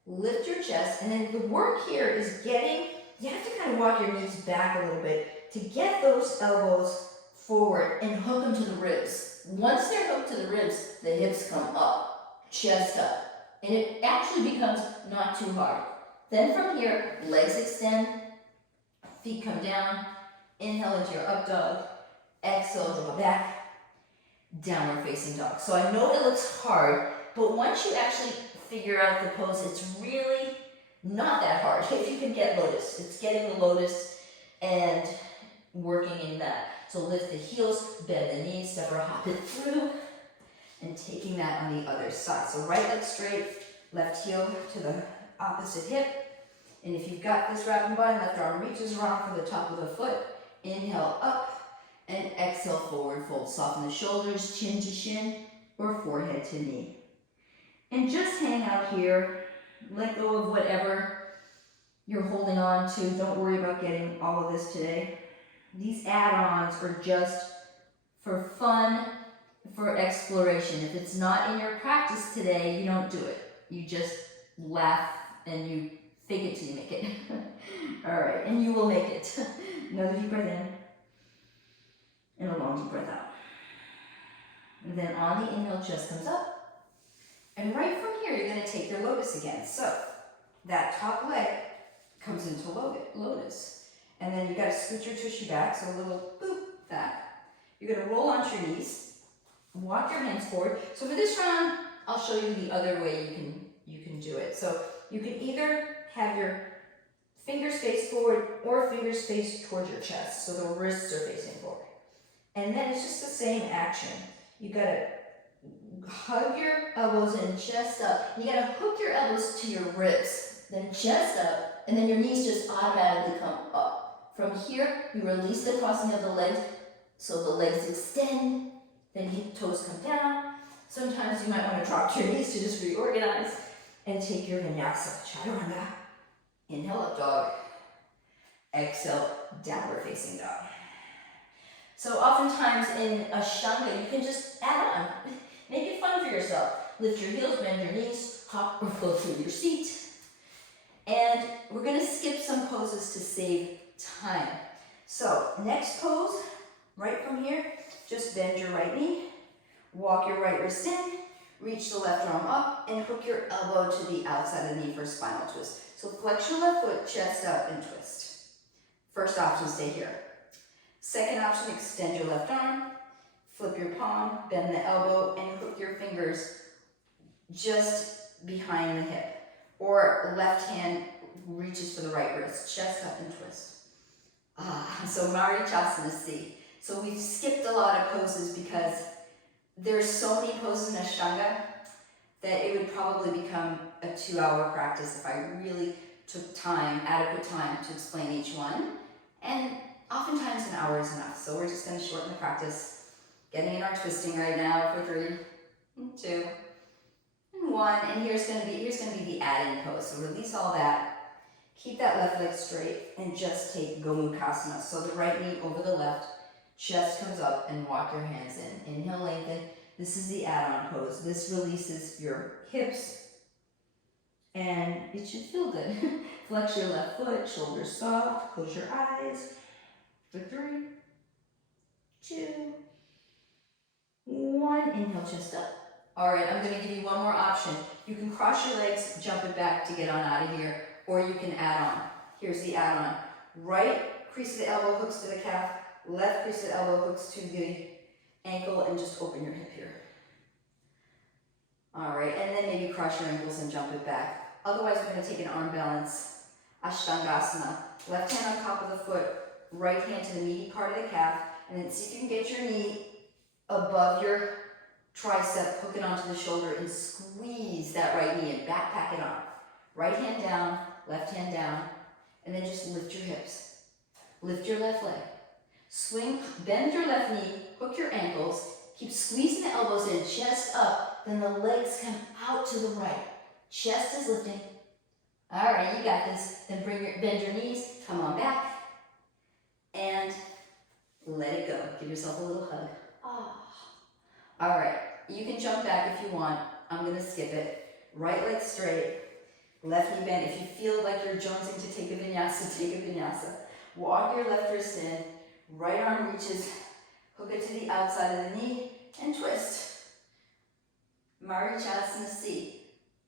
lift your chest, and then the work here is you have to kind of walk your knees back a little bit to get those elbows forward and hook them to the ribs. Once they're hooked to the ribs, the hips come up, chest up, and it actually becomes not too hard. Then from here, legs extend, feet come down, inhale into your up dog, exhale, draw back, downward facing dog. So I know it looks hard, but once you actually figure out the pose, it's really not that hard. If you can get Lotus, it's getting the Lotus and working in that. So lift the heels, bend the knees, step or hop it through, and taking that on the other side. So right leg straight, left heel to the opposite hip. And if you've got this wrap and bind, left arm reaches around for the top of the foot. Inhale up and exhale forward fold. Soften the shoulders, chin to shin or forehead to knee. And just hang out here. Let go of whatever you're holding on to. Don't worry about getting all of this today. These add-ons are just for fun, for exploration. If it's not in your practice today, you don't do it. You just laugh and you fake it till you make it. All right, and you will make it. Another deep breath in and a long deep breath out. And then on the inhale, chest comes up. And right from here, you're going to take your Lotus again. So that top leg comes into Lotus. And then you got to scoot your tushy back, so a little boop back. You're going to roll onto your knees, walk your hands forward. So for this round, I'll show you the other way you can do it. So you can either have your fingers face forward or fingers face towards your chest, so the wrists are facing forward. And then it's just the same action. You got to hug your elbows in, chest up. You got to hook your elbows to your ribs, then chest up, and then your knees just automatically come up. From here, you release the crossing of the legs, so the legs extend, then toes come down. Sometimes you might want to drop to your knees to just reorganize and take your vinyasa, chaturanga. Inhale, up dog. Exhale, downward facing dog. So oftentimes in Ashtanga, you can just add on. Make it fun for yourself. Lift your heels, bend your knees, hop or float through your seat. And we're going to skip some poses to save time. So next pose, right from here, just bend your right knee, walk your right wrist in, reach the left arm up, and hook your elbow to the outside of the knee for spinal twist. So flex your left foot, chest up, and twist. First option, stay here. Second option, extend your left arm, flip your palm, bend the elbow, and hook your fingers just behind the hip. Or left hand reaches for the right wrist, chest up and twist. So Marichasana C. So we've skipped a lot of poses because there's so many poses in Ashtanga that it would probably become a 2-hour practice if I really took time, adequate time to explain each one. And oftentimes an hour is enough. So we're just going to shorten the practice. Getting in our twisting right now for 3, 2, and 1. And here's going to be the add-in pose. So release all that. Keep that left leg straight and just take Gomukhasana. So the right knee over the left, chest comes up and walk your hands in. Inhale, lengthen. This is the add-on pose. This releases your hips and it should feel good. Flex your left foot, shoulders soft, close your eyes. For 3, 2, 1. Inhale, chest up. All right, I'm gonna give you one more option. You can cross your legs, jump it back to get on out of here, or you can add on. Here's the add on. Right crease of the elbow hooks to the calf, left crease of the elbow hooks to the ankle, and just open your hip here. All right, and then maybe cross your ankles and jump it back. Otherwise, we're gonna take an arm balance, Ashtangasana. Left hand on top of the foot, right hand to the meaty part of the calf, and then see if you can get your knee above your tricep, hook it onto the shoulder, and squeeze that right knee and backpack it on. Right hand down, left hand down, and then just lift your hips. Lift your left leg. Swing, bend your left knee, hook your ankles, keep squeezing the elbows in, chest up, then the legs come out to the right. Chest is lifting. All right, you got this. Then bend your knees, come on back, and let it go. Give yourself a little hug. All right, you can jump back if you want. I'm gonna skip it. Right leg straight, left knee bent. If you feel like you're jonesing to take a vinyasa, take a vinyasa. Walk your left wrist in, right arm reaches, hook it to the outside of the knee, and twist. Marichyasana C.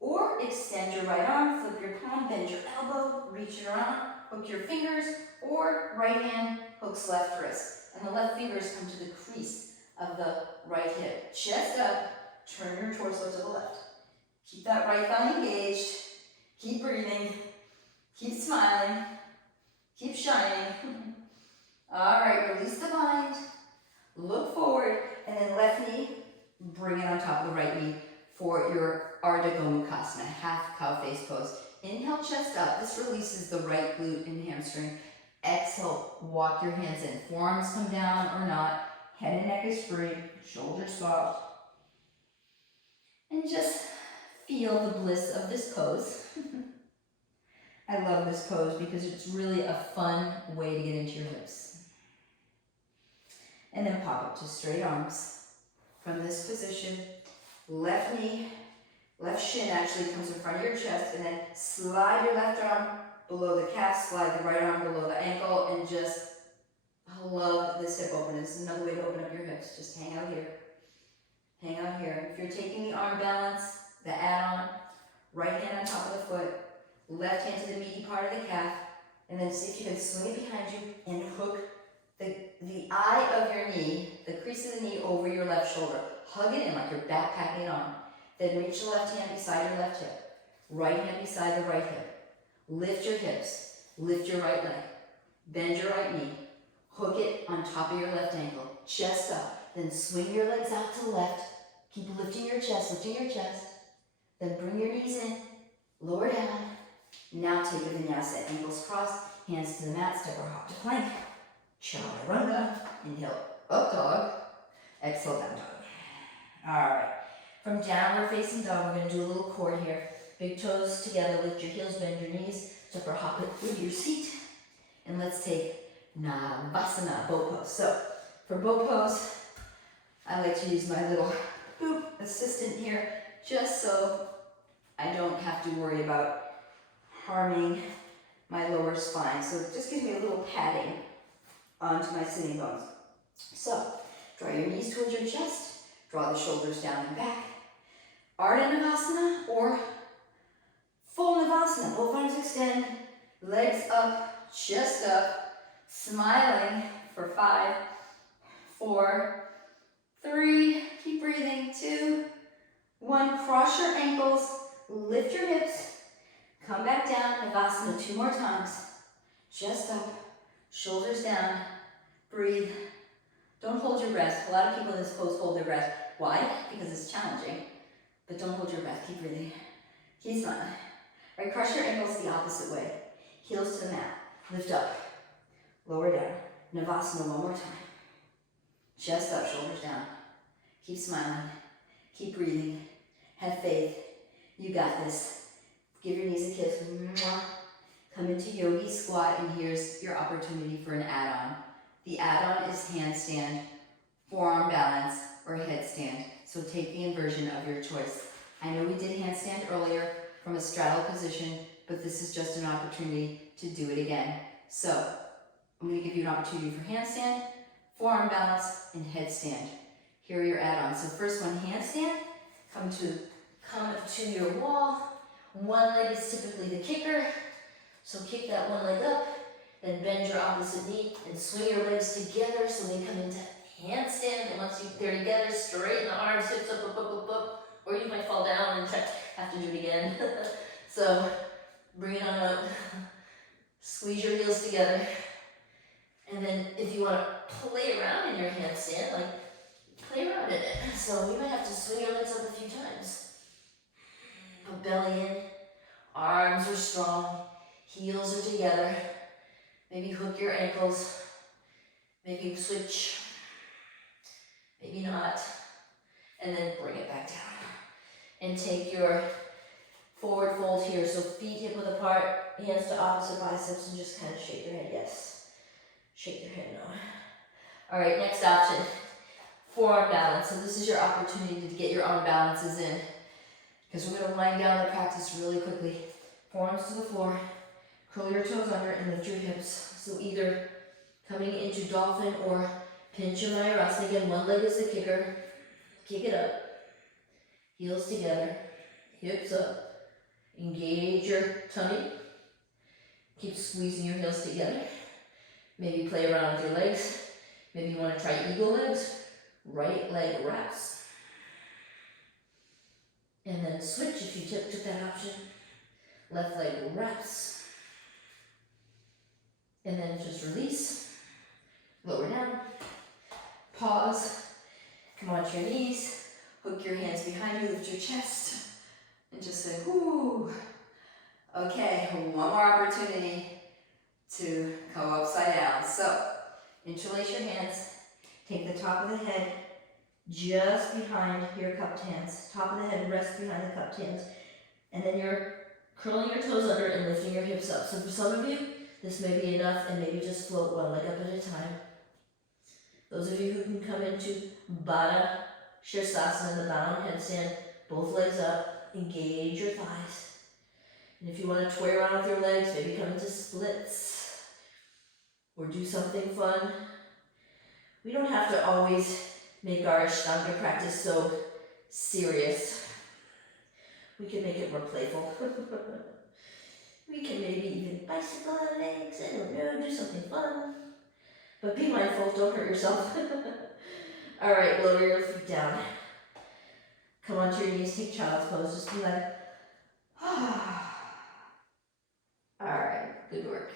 Or extend your right arm, flip your palm, bend your elbow, reach your arm, hook your fingers, or right hand hooks left wrist. And the left fingers come to the crease of the right hip. Chest up, turn your torso to the left. Keep that right thigh engaged. Keep breathing. Keep smiling. Keep shining. All right, release the mind. Look forward, and then left knee, bring it on top of the right knee for your Arda Gomukhasana, half cow face pose. Inhale, chest up. This releases the right glute and hamstring. Exhale, walk your hands in. Forearms come down or not. Head and neck is free. Shoulders soft. And just feel the bliss of this pose. I love this pose because it's really a fun way to get into your hips. And then pop up to straight arms. From this position, left knee, left shin actually comes in front of your chest, and then slide your left arm below the calf, slide the right arm below the ankle, and just love this hip opener. This is another way to open up your hips. Just hang out here. Hang out here. If you're taking the arm balance, the add-on, right hand on top of the foot, left hand to the meaty part of the calf, and then see if you can swing it behind you and hook the eye of your knee, the crease of the knee over your left shoulder. Hug it in like you're backpacking it on. Then reach the left hand beside your left hip. Right hand beside the right hip. Lift your hips. Lift your right leg. Bend your right knee. Hook it on top of your left ankle. Chest up. Then swing your legs out to the left. Keep lifting your chest, lifting your chest. Then bring your knees in. Lower down. Now take a vinyasa. Ankles crossed. Hands to the mat. Step or hop to plank. Chaturanga. Inhale, up dog. Exhale, down dog. All right. From downward facing dog, we're going to do a little core here. Big toes together, lift your heels, bend your knees. Step or hop it with your seat. And let's take Navasana, boat pose. So, for boat pose, I like to use my little boop assistant here, just so I don't have to worry about harming my lower spine. So it just gives me a little padding onto my sitting bones. So, draw your knees towards your chest, draw the shoulders down and back. Arda Navasana or full Navasana. Both arms extend, legs up, chest up, smiling for 5, 4, 3, keep breathing, 2, 1. Cross your ankles, lift your hips, come back down, Navasana 2 more times. Chest up, shoulders down, breathe. Don't hold your breath. A lot of people in this pose hold their breath. Why? Because it's challenging. But don't hold your breath. Keep breathing. Keep smiling. All right, cross your ankles the opposite way. Heels to the mat. Lift up. Lower down. Navasana one more time. Chest up, shoulders down. Keep smiling. Keep breathing. Have faith. You got this. Give your knees a kiss. Mwah. Come into Yogi Squat, and here's your opportunity for an add-on. The add-on is handstand, forearm balance, or headstand. So take the inversion of your choice. I know we did handstand earlier from a straddle position, but this is just an opportunity to do it again. So I'm going to give you an opportunity for handstand, forearm balance, and headstand. Here are your add-ons. So first one, handstand. Come to your wall. One leg is typically the kicker. So kick that one leg up, then bend your opposite knee and swing your legs together. So then come into handstand. And once they're together, straighten the arms, hips up, up, up, up, up. Or you might fall down and have to do it again. So bring it on up. Squeeze your heels together. And then if you want to play around in your handstand, like play around in it. So you might have to swing your legs up a few times. Put belly in. Arms are strong. Heels are together. Maybe hook your ankles. Maybe switch. Maybe not. And then bring it back down. And take your forward fold here. So feet hip width apart, hands to opposite biceps, and just kind of shake your head. Yes. Shake your head no. All right, next option. Forearm balance. So this is your opportunity to get your arm balances in. Because we're going to wind down the practice really quickly. Forearms to the floor. Curl your toes under and lift your hips. So either coming into dolphin or Pachimo. Again, one leg is the kicker. Kick it up. Heels together. Hips up. Engage your tummy. Keep squeezing your heels together. Maybe play around with your legs. Maybe you want to try eagle legs. Right leg wraps. And then switch if you took that option. Left leg wraps. And then just release. Lower down. Pause. Come onto your knees. Hook your hands behind you. Lift your chest. And just say, whoo. Okay, one more opportunity to go upside down. So, interlace your hands. Take the top of the head just behind your cupped hands. Top of the head rests behind the cupped hands. And then you're curling your toes under and lifting your hips up. So for some of you, this may be enough, and maybe just float one leg up at a time. Those of you who can come into Badakanasana, the bound headstand, both legs up, engage your thighs. And if you want to toy around with your legs, maybe come into splits or do something fun. We don't have to always make our Ashtanga practice so serious. We can make it more playful. We can maybe even bicycle our legs, I don't know, do something fun. But be mindful, don't hurt yourself. All right, lower your feet down. Come onto your knees, take child's pose. Just be like, ah. All right, good work.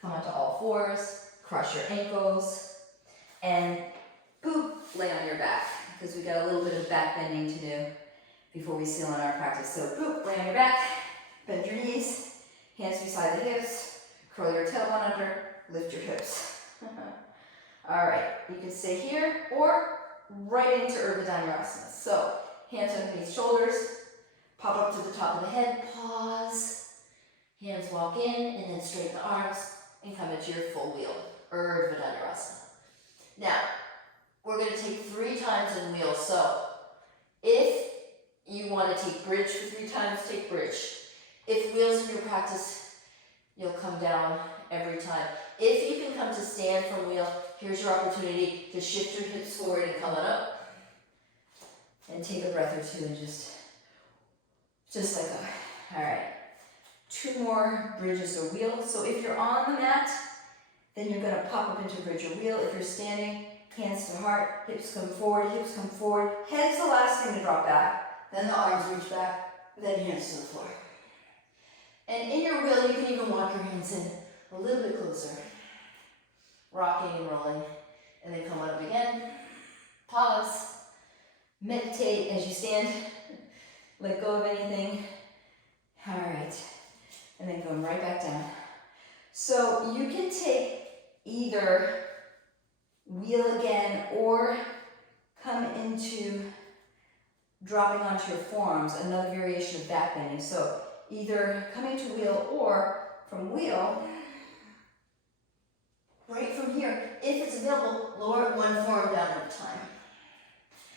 Come onto all fours, cross your ankles, and boop, lay on your back, because we got a little bit of back bending to do before we seal in our practice. So boop, lay on your back, bend your knees, hands beside the hips, curl your tailbone under, lift your hips. All right, you can stay here or right into Badakanasana. So hands underneath shoulders, pop up to the top of the head, pause, hands walk in, and then straighten the arms and come into your full wheel, Badakanasana. Now, we're going to take 3 times in wheel. So if you want to take bridge for 3 times, take bridge. If wheels in your practice, you'll come down every time. If you can come to stand from wheel, here's your opportunity to shift your hips forward and come on up. And take a breath or 2 and just like that. All right. 2 more bridges or wheels. So if you're on the mat, then you're going to pop up into bridge or wheel. If you're standing, hands to heart, hips come forward, Head's the last thing to drop back. Then the arms reach back, then hands to the floor. And in your wheel, you can even walk your hands in a little bit closer. Rocking and rolling. And then come on up again. Pause. Meditate as you stand. Let go of anything. All right. and then going right back down. So you can take either wheel again or come into dropping onto your forearms, another variation of back bending. So either coming to wheel or from wheel, right from here, if it's available, lower one forearm down at a time.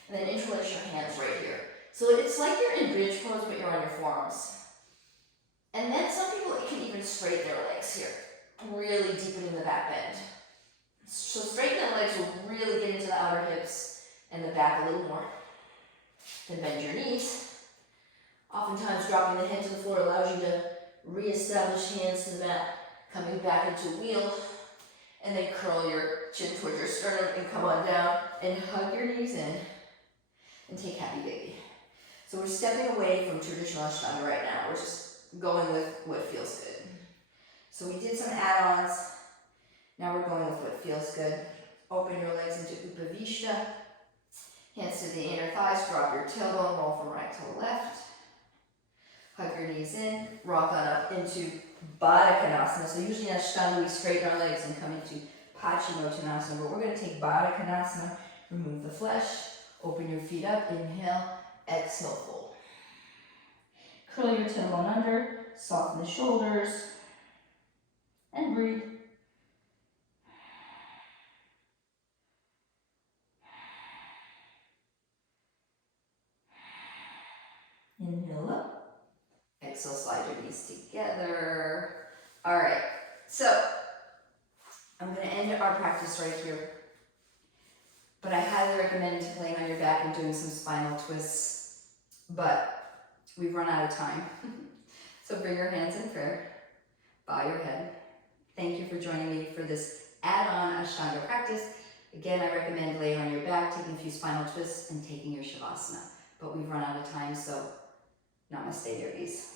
And then interlace your hands right here. So it's like you're in bridge pose, but you're on your forearms. And then some people can even straighten their legs here, really deepening the back bend. So straighten the legs will really get into the outer hips and the back a little more. Then bend your knees. Oftentimes dropping the head to the floor allows you to re-establish hands to the mat, coming back into wheel, and then curl your chin towards your sternum and come on down and hug your knees in and take happy baby. So we're stepping away from traditional Ashtanga right now. We're just going with what feels good. So we did some add-ons. Now we're going with what feels good. Open your legs into Upavishta. Hands to the inner thighs, drop your tailbone, roll from right to left. Hug your knees in, rock on up into Badakanasana. So usually in Ashtanga we straighten our legs and come into Pachimo Tanasana, but we're going to take Badakanasana, remove the flesh, open your feet up, inhale, exhale, fold. Curl your tailbone under, soften the shoulders, and breathe. Inhale up. Exhale, slide your knees together. All right, so I'm going to end our practice right here. But I highly recommend laying on your back and doing some spinal twists. But we've run out of time. So bring your hands in prayer. Bow your head. Thank you for joining me for this add-on Ashtanga practice. Again, I recommend laying on your back, taking a few spinal twists, and taking your Shavasana. But we've run out of time, so namaste, yogis.